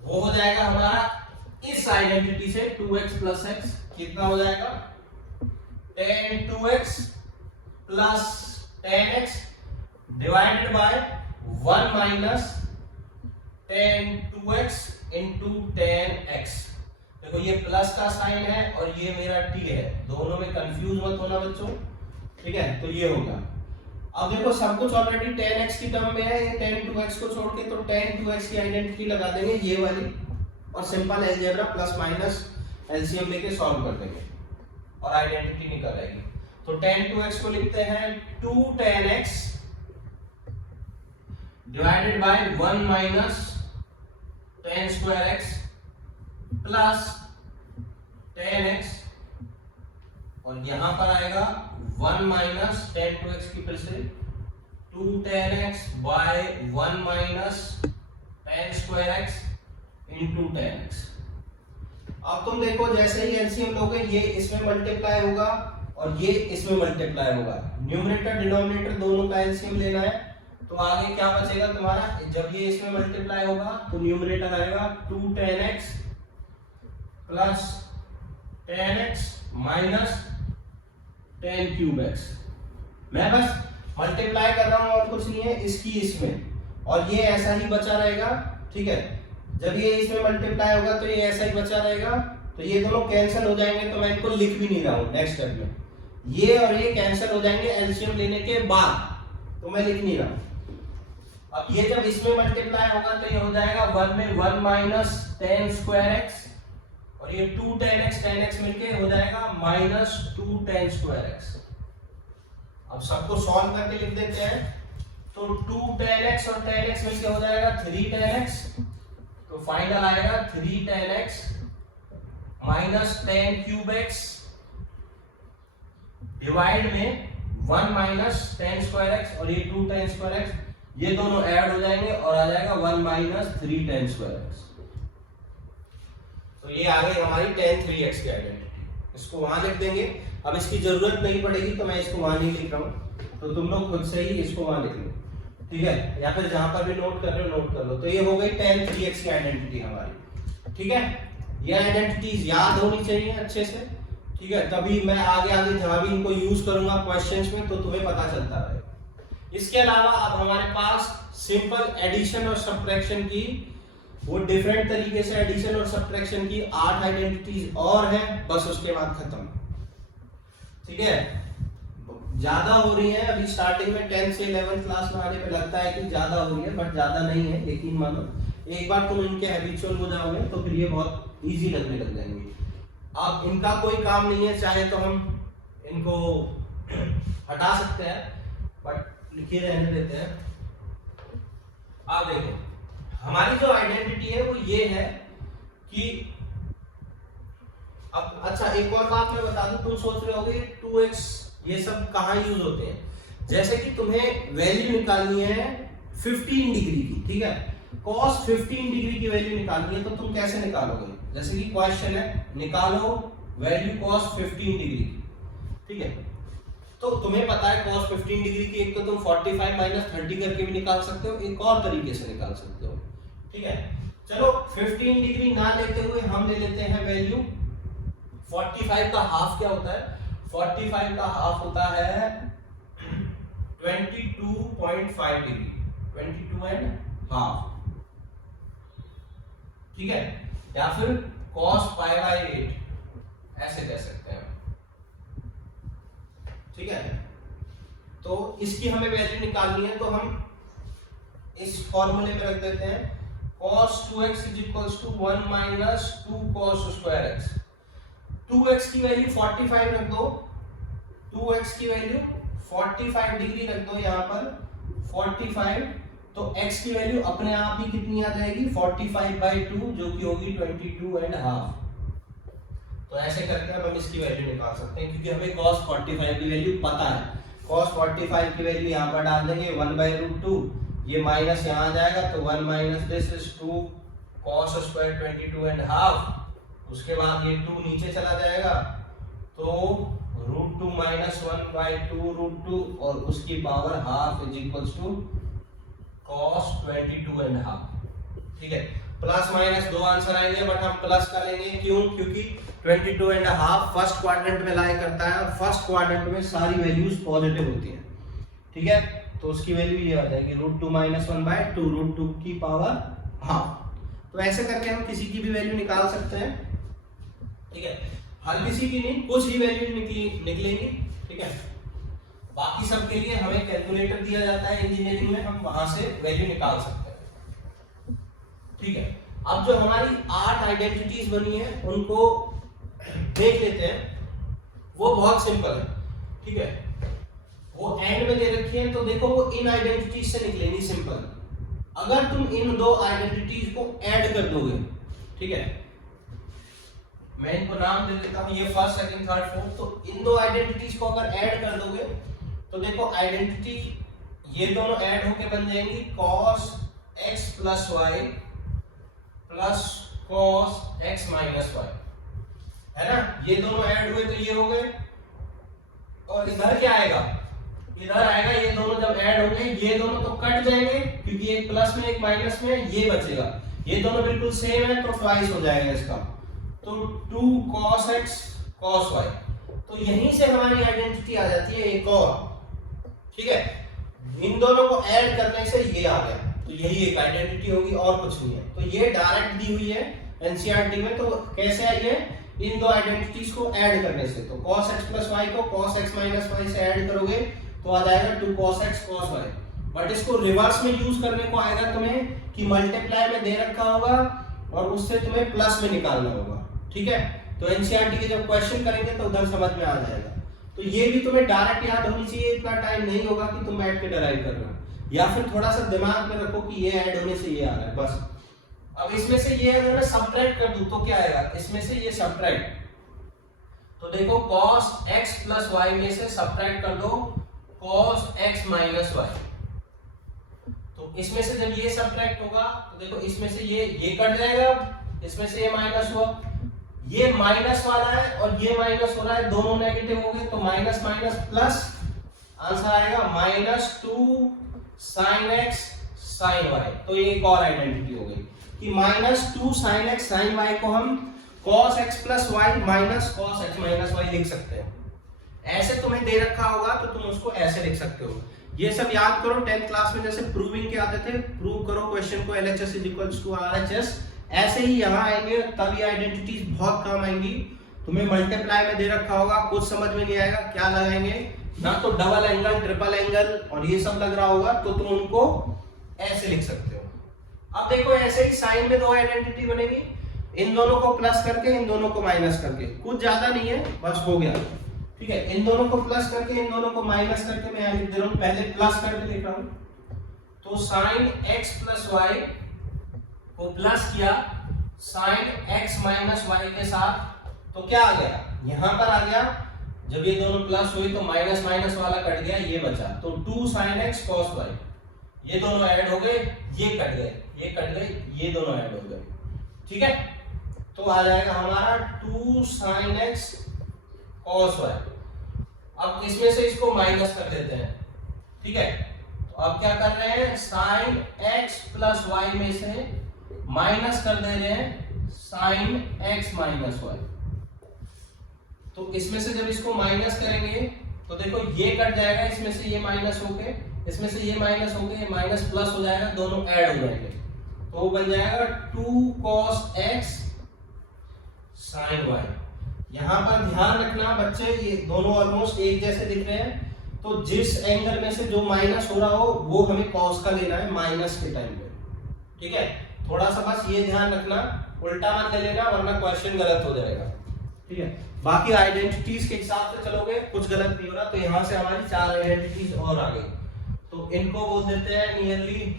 वो हो जाएगा हमारा इस आइडेंटिटी से 2x प्लस एक्स कितना हो जाएगा, tan 2x plus tan x divided by 1 minus tan 2x into tan x। देखो ये प्लस का साइन है और ये मेरा t है, दोनों में कंफ्यूज मत होना बच्चों, ठीक है। तो ये होगा, अब देखो सब कुछ ऑलरेडी tan x की टर्म में है, ये tan 2x को छोड़ के तो tan 2x की आइडेंटिटी लगा देंगे ये वाली, और simple algebra plus minus LCM लेके सॉल्व कर देंगे और आइडेंटिटी निकल आएगी। तो tan 2x को लिखते हैं 2 tan x divided by 1 minus tan square x plus tan x, और यहां पर आएगा 1 माइनस tan 2x की फिर से 2 tan x by 1 minus tan square x into tan x। अब तुम देखो जैसे ही एलसीएम लोगे ये इसमें मल्टीप्लाई होगा और ये इसमें मल्टीप्लाई होगा, न्यूमरेटर डिनोमिनेटर दोनों का एलसीएम लेना है। तो आगे क्या बचेगा तुम्हारा, जब ये इसमें मल्टीप्लाई होगा तो न्यूमरेटर आएगा 2 tan x plus tan x minus tan cube x। मैं बस मल्टीप्लाई कर रहा हूं और कुछ नहीं है, इसकी इसमें, और ये ऐसा ही बचा रहेगा, ठीक है। जब ये इसमें मल्टीप्लाई होगा तो ये ऐसा ही बचा रहेगा, तो ये दोनों कैंसिल हो जाएंगे, तो मैं इनको लिख भी नहीं रहा हूं नेक्स्ट स्टेप में, ये और ये कैंसिल हो जाएंगे एलसीएम लेने के बाद, तो मैं लिख नहीं रहा हूं। अब ये जब इसमें मल्टीप्लाई होगा तो ये हो जाएगा 1 में 1 माइनस tan स्क्वायर x, और ये 2 tan x मिलके हो जाएगा माइनस 2 tan स्क्वायर x। अब सबको सॉल्व करके लिख देते हैं, तो 2 tan x और tan x मिलके हो जाएगा 3 tan x, तो फाइनल आएगा 3 tan x minus tan cube x divide में 1 माइनस tan स्क्वायर x, और ये 2 tan स्क्वायर x, ये दोनों ऐड हो जाएंगे और आ जाएगा 1 माइनस 3 tan स्क्वायर x। तो ये आ गई हमारी tan 3x की आइडेंटिटी, इसको वहां लिख देंगे। अब इसकी जरूरत नहीं पड़ेगी तो मैं इसको वहां नहीं लिख रहा हूं, तो तुम लोग खुद से ही इसको वहां लिख लो, ठीक है, या फिर जहां पर भी नोट कर रहे हो नोट कर लो। तो ये हो गई tan 3x की आइडेंटिटी हमारी, ठीक है। ये आइडेंटिटीज याद होनी चाहिए अच्छे से, ठीक है, तभी मैं आगे आगे जहां भी इनको यूज करूंगा क्वेश्चंस में तो तुम्हें पता चलता रहे। इसके अलावा अब हमारे पास सिंपल एडिशन और सब्ट्रैक्शन की, वो डिफरेंट तरीके से एडिशन और सब्ट्रैक्शन की 8 आइडेंटिटीज और हैं, बस उसके बाद खत्म, ठीक है। ज्यादा हो रही है अभी स्टार्टिंग में, 10 से 11 क्लास में आने पे लगता है कि ज्यादा हो रही है, बट ज्यादा नहीं है, यकीन मानो। एक बार तुम इनके हैबिचुअल हो जाओगे तो फिर ये बहुत इजी लगने लग जाएंगे। अब इनका कोई काम नहीं है, चाहे तो हम इनको हटा सकते हैं, बट लिखे रहने देते हैं। आप देखो हमारी जो आइडेंटिटी है वो ये है कि, अब अच्छा एक और बात मैं बता दूं, तुम सोच रहे होगे 2x ये सब कहाँ यूज होते हैं। जैसे कि तुम्हें वैल्यू निकालनी है 15 डिग्री की, ठीक है, cos 15 डिग्री की वैल्यू निकालनी है, तो तुम कैसे निकालोगे। जैसे कि क्वेश्चन है, निकालो वैल्यू cos 15 डिग्री की, ठीक है, तो तुम्हें पता है cos 15 डिग्री की एक तो तुम 45 माइनस 30 करके भी निकाल सकते हो, एक और तरीके से निकाल सकते हो, ठीक है। चलो 15 डिग्री ना लेते हुए हम ले लेते हैं वैल्यू 45 का हाफ क्या होता है, 45 का हाफ होता है 22.5 डिग्री, 22 एंड हाफ, ठीक है, या फिर cos पाई बाय 8 ऐसे कह सकते हैं, ठीक है। तो इसकी हमें वैल्यू निकालनी है, तो हम इस फॉर्मूले में रख देते हैं cos 2x is equals to 1 minus 2 cos square x। 2x की वैल्यू 45 रख दो, 2x की वैल्यू 45 डिग्री रख दो यहाँ पर 45, तो x की वैल्यू अपने आप ही कितनी आ जाएगी 45/2, जो कि होगी 22 एंड हाफ। तो ऐसे करके अब हम इसकी वैल्यू निकाल सकते हैं, क्योंकि हमें cos 45 की वैल्यू पता है। cos 45 की वैल्यू यहाँ पर डाल देंगे 1/√2, ये माइनस यहाँ आ जाएगा, तो 1 minus this is 2 cos square 22 and half, उसके बाद ये 2 नीचे चला जाएगा, तो √2 माइनस 1/2√2 और उसकी power half is equals to cos 22 and half, ठीक है। प्लस माइनस दो आंसर आएंगे, बट हम प्लस का लेंगे। क्यों? क्योंकि 22.5 फर्स्ट क्वाड्रेंट में लाई करता है और फर्स्ट क्वाड्रेंट में सारी वैल्यूज पॉजिटिव होती हैं। ठीक है, तो उसकी वैल्यू ये आ जाएगी √2 - 1/2 √2 की पावर हाफ। तो ऐसे करके हम किसी की भी वैल्यू निकाल सकते हैं। ठीक है, हर किसी की नहीं, कुछ ही वैल्यू निकलेंगी। ठीक है, बाकी सब के लिए हमें कैलकुलेटर दिया जाता है इंजीनियरिंग में, हम वहां से वैल्यू निकाल सकते हैं। ठीक है, अब जो हमारी 8 आइडेंटिटीज बनी है उनको देख लेते हैं। वो बहुत सिंपल है। ठीक है, वो एंड में दे रखी है, तो देखो वो इन आइडेंटिटीज से निकलेंगी सिंपल। अगर तुम इन दो आइडेंटिटीज को ऐड कर दोगे, ठीक है, मैं इनको नाम दे देता हूं, ये फर्स्ट, सेकंड, थर्ड, फोर्थ। तो इन दो आइडेंटिटीज को अगर ऐड कर दोगे तो देखो आइडेंटिटी ये दोनों ऐड होके बन जाएंगी cos x + y plus cos x - y, है ना। ये दोनों ऐड हुए तो ये हो गए, और इधर क्या आएगा? इधर आएगा, ये दोनों जब ऐड होंगे ये दोनों तो कट जाएंगे, क्योंकि एक प्लस में एक माइनस में, ये बचेगा। ये दोनों बिल्कुल सेम है तो ट्वाइस हो जाएगा इसका, तो 2 cos x cos y। तो यहीं से हमारी आइडेंटिटी आ जाती है एक और। ठीक है, इन दोनों को ऐड करने से ये आ गया, तो यही एक आइडेंटिटी होगी और कुछ नहीं है। तो ये डायरेक्ट दी हुई है एनसीईआरटी में। तो कैसे आई है? इन दो आइडेंटिटीज को ऐड करने से। तो cos x + y को cos x - y से ऐड करोगे तो आ जाएगा 2 cos x cos y। But इसको रिवर्स में यूज करने को आएगा तुम्हें कि मल्टीप्लाई में दे रखा होगा और उससे तुम्हें प्लस में निकालना होगा। ठीक है, तो एनसीईआरटी के जब क्वेश्चन करेंगे तो उधर समझ में आ जाएगा। तो ये भी तुम्हें डायरेक्ट याद होनी चाहिए, इतना टाइम नहीं होगा कि तुम बैठ के डराइव करना, या फिर थोड़ा सा दिमाग में रखो कि ये ऐड होने से ये आ रहा है, बस। अब इसमें से ये अगर मैं सब्ट्रैक्ट कर दूं तो क्या आएगा? इसमें से ये सब्ट्रैक्ट, तो देखो cos x + y में से सब्ट्रैक्ट कर दो cos x - y। तो इसमें से जब ये सब्ट्रैक्ट होगा तो देखो इसमें से ये कट जाएगा, इसमें से ये माइनस हुआ, ये माइनस वाला है और ये माइनस हो रहा है, दोनों नेगेटिव हो गए, तो माइनस माइनस प्लस, आंसर आएगा -2 sin x sin y। तो ये एक और आइडेंटिटी हो गई कि -2 sin x sin y को हम cos x + y - cos x - y लिख सकते हैं। ऐसे तुम्हें दे रखा होगा तो तुम उसको ऐसे लिख सकते हो। ये सब याद करो, 10th क्लास में जैसे प्रूविंग के आते थे, प्रूव करो क्वेश्चन को LHS = RHS, ऐसे ही यहाँ आएंगे, तब ये आइडेंटिटीज बहुत काम आएंगी। तुम्हें मल्टीप्लाई में दे रखा होगा, कुछ समझ में नहीं आएगा क्या लगाएंगे, ना तो डबल एंगल, ट्रिपल एंगल और ये सब लग रहा होगा, तो तुम उनको ऐसे लिख सकते हो। अब देखो ऐसे ही साइन में दो आइडेंटिटी बनेगी, इन दोनों को प्लस करके इन दोनों को माइनस करके, कुछ ज्यादा नहीं है, बस हो गया। ठीक है, इन दोनों को प्लस करके इन दोनों को माइनस करके मैं लिख दे रहा हूं, पहले प्लस करके लिख रहा हूं। तो sin x + y को प्लस किया sin x - y के साथ, तो क्या आ गया? यहां पर आ गया, जब ये दोनों प्लस हुई तो माइनस माइनस वाला कट गया, ये बचा, तो 2 sin x cos y। ये दोनों ऐड हो गए, ये कट गए, ये कट गए, ये दोनों ऐड हो गए। ठीक है, तो आ जाएगा हमारा 2 sin x cos y। अब इसमें से इसको माइनस कर देते हैं। ठीक है, तो अब क्या कर रहे हैं? sin x + y में से माइनस कर दे रहे हैं sin x - y। तो इसमें से जब इसको माइनस करेंगे तो देखो ये कट जाएगा, इसमें से ये माइनस होके, इसमें से ये माइनस होके, ये माइनस प्लस हो जाएगा, दोनों ऐड हो जाएंगे, तो वो बन जाएगा 2 cos x sin y। यहां पर ध्यान रखना बच्चे, ये दोनों ऑलमोस्ट एक जैसे दिख रहे हैं, तो जिस एंगल में से जो माइनस हो रहा हो वो हमें cos का लेना है माइनस के टाइम पे। ठीक है, थोड़ा सा बस ये ध्यान रखना, उल्टा मत ले लेना वरना क्वेश्चन गलत हो जाएगा। ठीक है, बाकी आइडेंटिटीज के हिसाब से चलोगे, कुछ गलत नहीं हो रहा। तो यहां से हमारी 4 आइडेंटिटीज और आ गई, तो इनको बोल देते हैं नियरली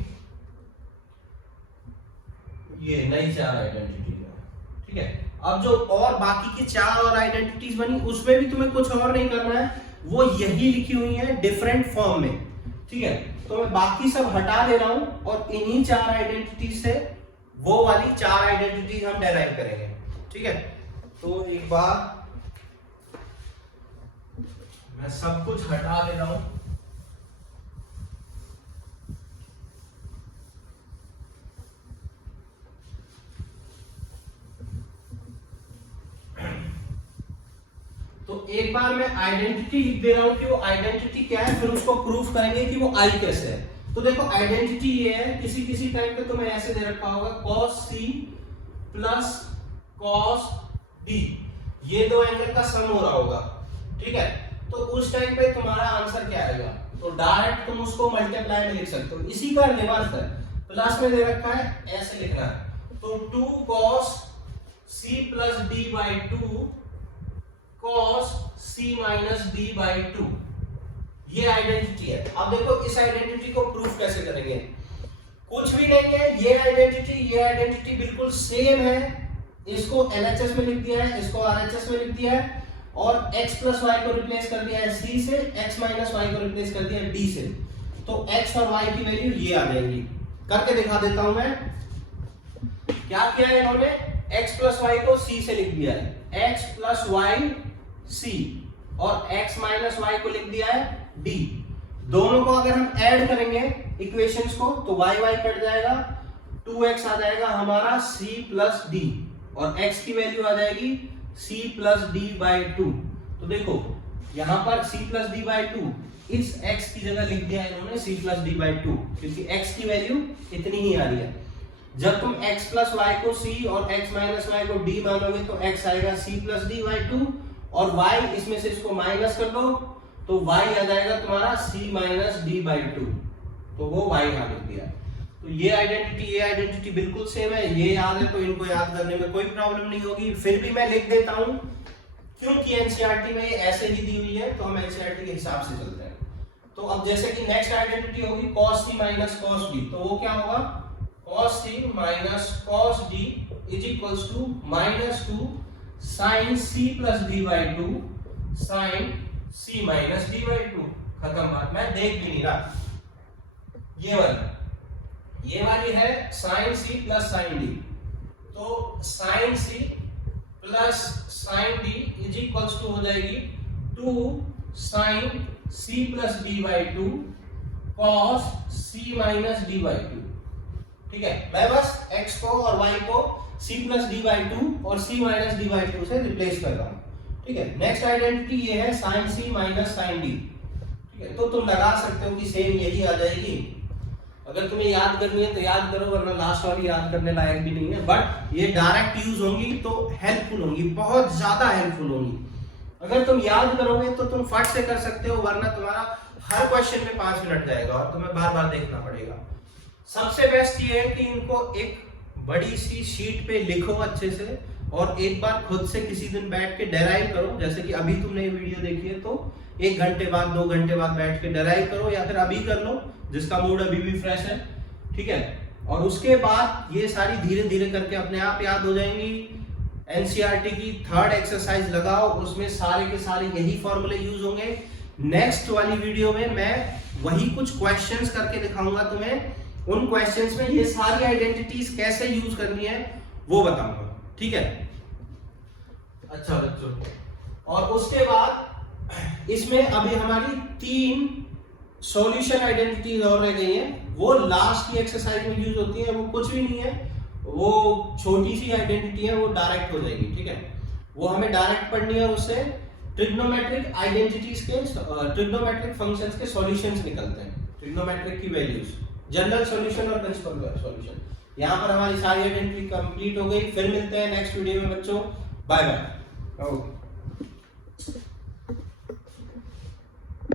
ये नई 4 आइडेंटिटीज है। ठीक है, अब जो और बाकी की 4 और आइडेंटिटीज बनी उसमें भी तुम्हें कुछ और नहीं करना है, वो यही लिखी हुई है डिफरेंट फॉर्म में। ठीक है, तो मैं बाकी सब हटा दे रहा हूं और इन्हीं 4 आइडेंटिटीज से वो वाली 4 आइडेंटिटीज हम डेराइव करेंगे। ठीक है, तो एक बार मैं सब कुछ हटा दे रहा हूं। एक बार मैं आइडेंटिटी लिख दे रहा हूं कि वो आइडेंटिटी क्या है, फिर उसको प्रूफ करेंगे कि वो आई कैसे है। तो देखो आइडेंटिटी ये है, किसी किसी टाइम पे तुम्हें ऐसे दे रखा होगा cos c plus cos d, ये दो एंगल का सम हो रहा होगा, ठीक है। तो उस टाइम पे तुम्हारा आंसर क्या आएगा, तो डायरेक्ट तुम उसको मल्टीप्लाई में लिख सकते हो, इसी का रिवर्स है। प्लस में दे रखा है, ऐसे लिखना है, तो 2 cos c plus d by 2 cos c minus d by 2, ये आइडेंटिटी है। अब देखो इस आइडेंटिटी को प्रूफ कैसे करेंगे, कुछ भी नहीं है, ये आइडेंटिटी बिल्कुल सेम है। इसको LHS में लिख दिया है, इसको RHS में लिख दिया है, और x प्लस वाई को रिप्लेस कर दिया है c से, x माइनस वाई को रिप्लेस कर दिया है d से, तो x और y की वैल्यू ये आ जाएगी। करके दिखा देता हूं मैं, क्या किया है इन्होंने, x प्लस वाई को c से लिख दिया है, x प्लस वाई c, और x माइनस वाई को लिख दिया है d। दोनों को अगर हम ऐड करेंगे इक्वेशंस को, तो y y कट जाएगा, 2x आ जाएगा हमारा c प्लस d, और x की वैल्यू आ जाएगी c प्लस d बाई 2। तो देखो यहां पर c प्लस d बाई 2, इस x की जगह लिख दिया इन्होंने c प्लस d बाई 2, क्योंकि x की वैल्यू इतनी ही आ रही है। जब तुम x प्लस y को c और x माइनस y को d मानोगे तो x आएगा c प्लस d बाई 2, और y इसमें से इसको माइनस कर दो तो y आ जाएगा तुम्हारा c माइनस d बाई 2, तो वो y यहां लिख दिया। तो ये आइडेंटिटी बिल्कुल सेम है, ये याद है तो इनको याद करने में कोई प्रॉब्लम नहीं होगी। फिर भी मैं लिख देता हूं क्योंकि एनसीईआरटी में ये ऐसे ही दी हुई है, तो हम एनसीईआरटी के हिसाब से चलते हैं। तो अब जैसे कि नेक्स्ट आइडेंटिटी होगी cos c minus cos d, तो वो क्या होगा, cos c minus cos d is equals to -2 sin c plus d by 2 sin c minus d by 2। खत्म बात, मैं देख भी नहीं रहा। ये वाली है sin c plus sin d, तो sin c plus sin d is equals to हो जाएगी 2 sin c plus d by 2 cos c minus d by 2। ठीक है, मैं बस x को और y को c प्लस d बाई 2 और c माइनस d बाई 2 से रिप्लेस कर रहा हूं। ठीक है, नेक्स्ट आइडेंटिटी ये है sin c minus sin d। ठीक है, तो तुम लगा सकते हो कि सेम यही आ जाएगी। अगर तुम्हें याद करनी है तो याद करो, वरना लास्ट वाली याद करने लायक भी नहीं है, बट ये डायरेक्ट यूज होंगी तो हेल्पफुल होंगी, बहुत ज्यादा हेल्पफुल होंगी। अगर तुम याद करोगे तो तुम फट से कर सकते हो, वरना तुम्हारा हर क्वेश्चन में 5 मिनट जाएगा और तुम्हें बार बार देखना पड़ेगा। सबसे बेस्ट ये है कि इनको एक बड़ी सी शीट पे लिखो अच्छे से, और एक बार खुद से किसी दिन बैठ के डेराइव करो। जैसे कि अभी तुमने ये वीडियो देखी है तो 1 घंटे बाद 2 घंटे बाद बैठ के डेराइव करो, या फिर अभी कर लो जिसका मूड अभी भी फ्रेश है। ठीक है, और उसके बाद ये सारी धीरे धीरे करके अपने आप याद हो जाएंगी। एनसीईआरटी की 3rd एक्सरसाइज लगाओ, उसमें सारे के सारे यही फॉर्मूले यूज होंगे। नेक्स्ट वाली वीडियो में मैं वही कुछ क्वेश्चंस करके दिखाऊंगा तुम्हें, उन क्वेश्चंस में ये सारी आइडेंटिटीज कैसे यूज करनी है वो बताऊंगा। ठीक है, अच्छा बच्चों, और उसके बाद इसमें अभी हमारी 3 सॉल्यूशन आइडेंटिटीज और रह गई हैं, वो लास्ट की एक्सरसाइज में यूज होती है। वो कुछ भी नहीं है, वो छोटी सी आइडेंटिटी है, वो डायरेक्ट हो जाएगी। ठीक है, वो हमें डायरेक्ट पढ़नी है, उससे ट्रिग्नोमेट्रिक आइडेंटिटीज के ट्रिग्नोमेट्रिक फंक्शंस के सॉल्यूशंस निकलते हैं, ट्रिग्नोमेट्रिक की वैल्यूज, जनरल सॉल्यूशन और प्रिंसिपल सॉल्यूशन। यहाँ पर हमारी सारी आइडेंटिटी कंप्लीट हो गई। फिर मिलते हैं नेक्स्ट वीडियो में बच्चों, बाय बाय।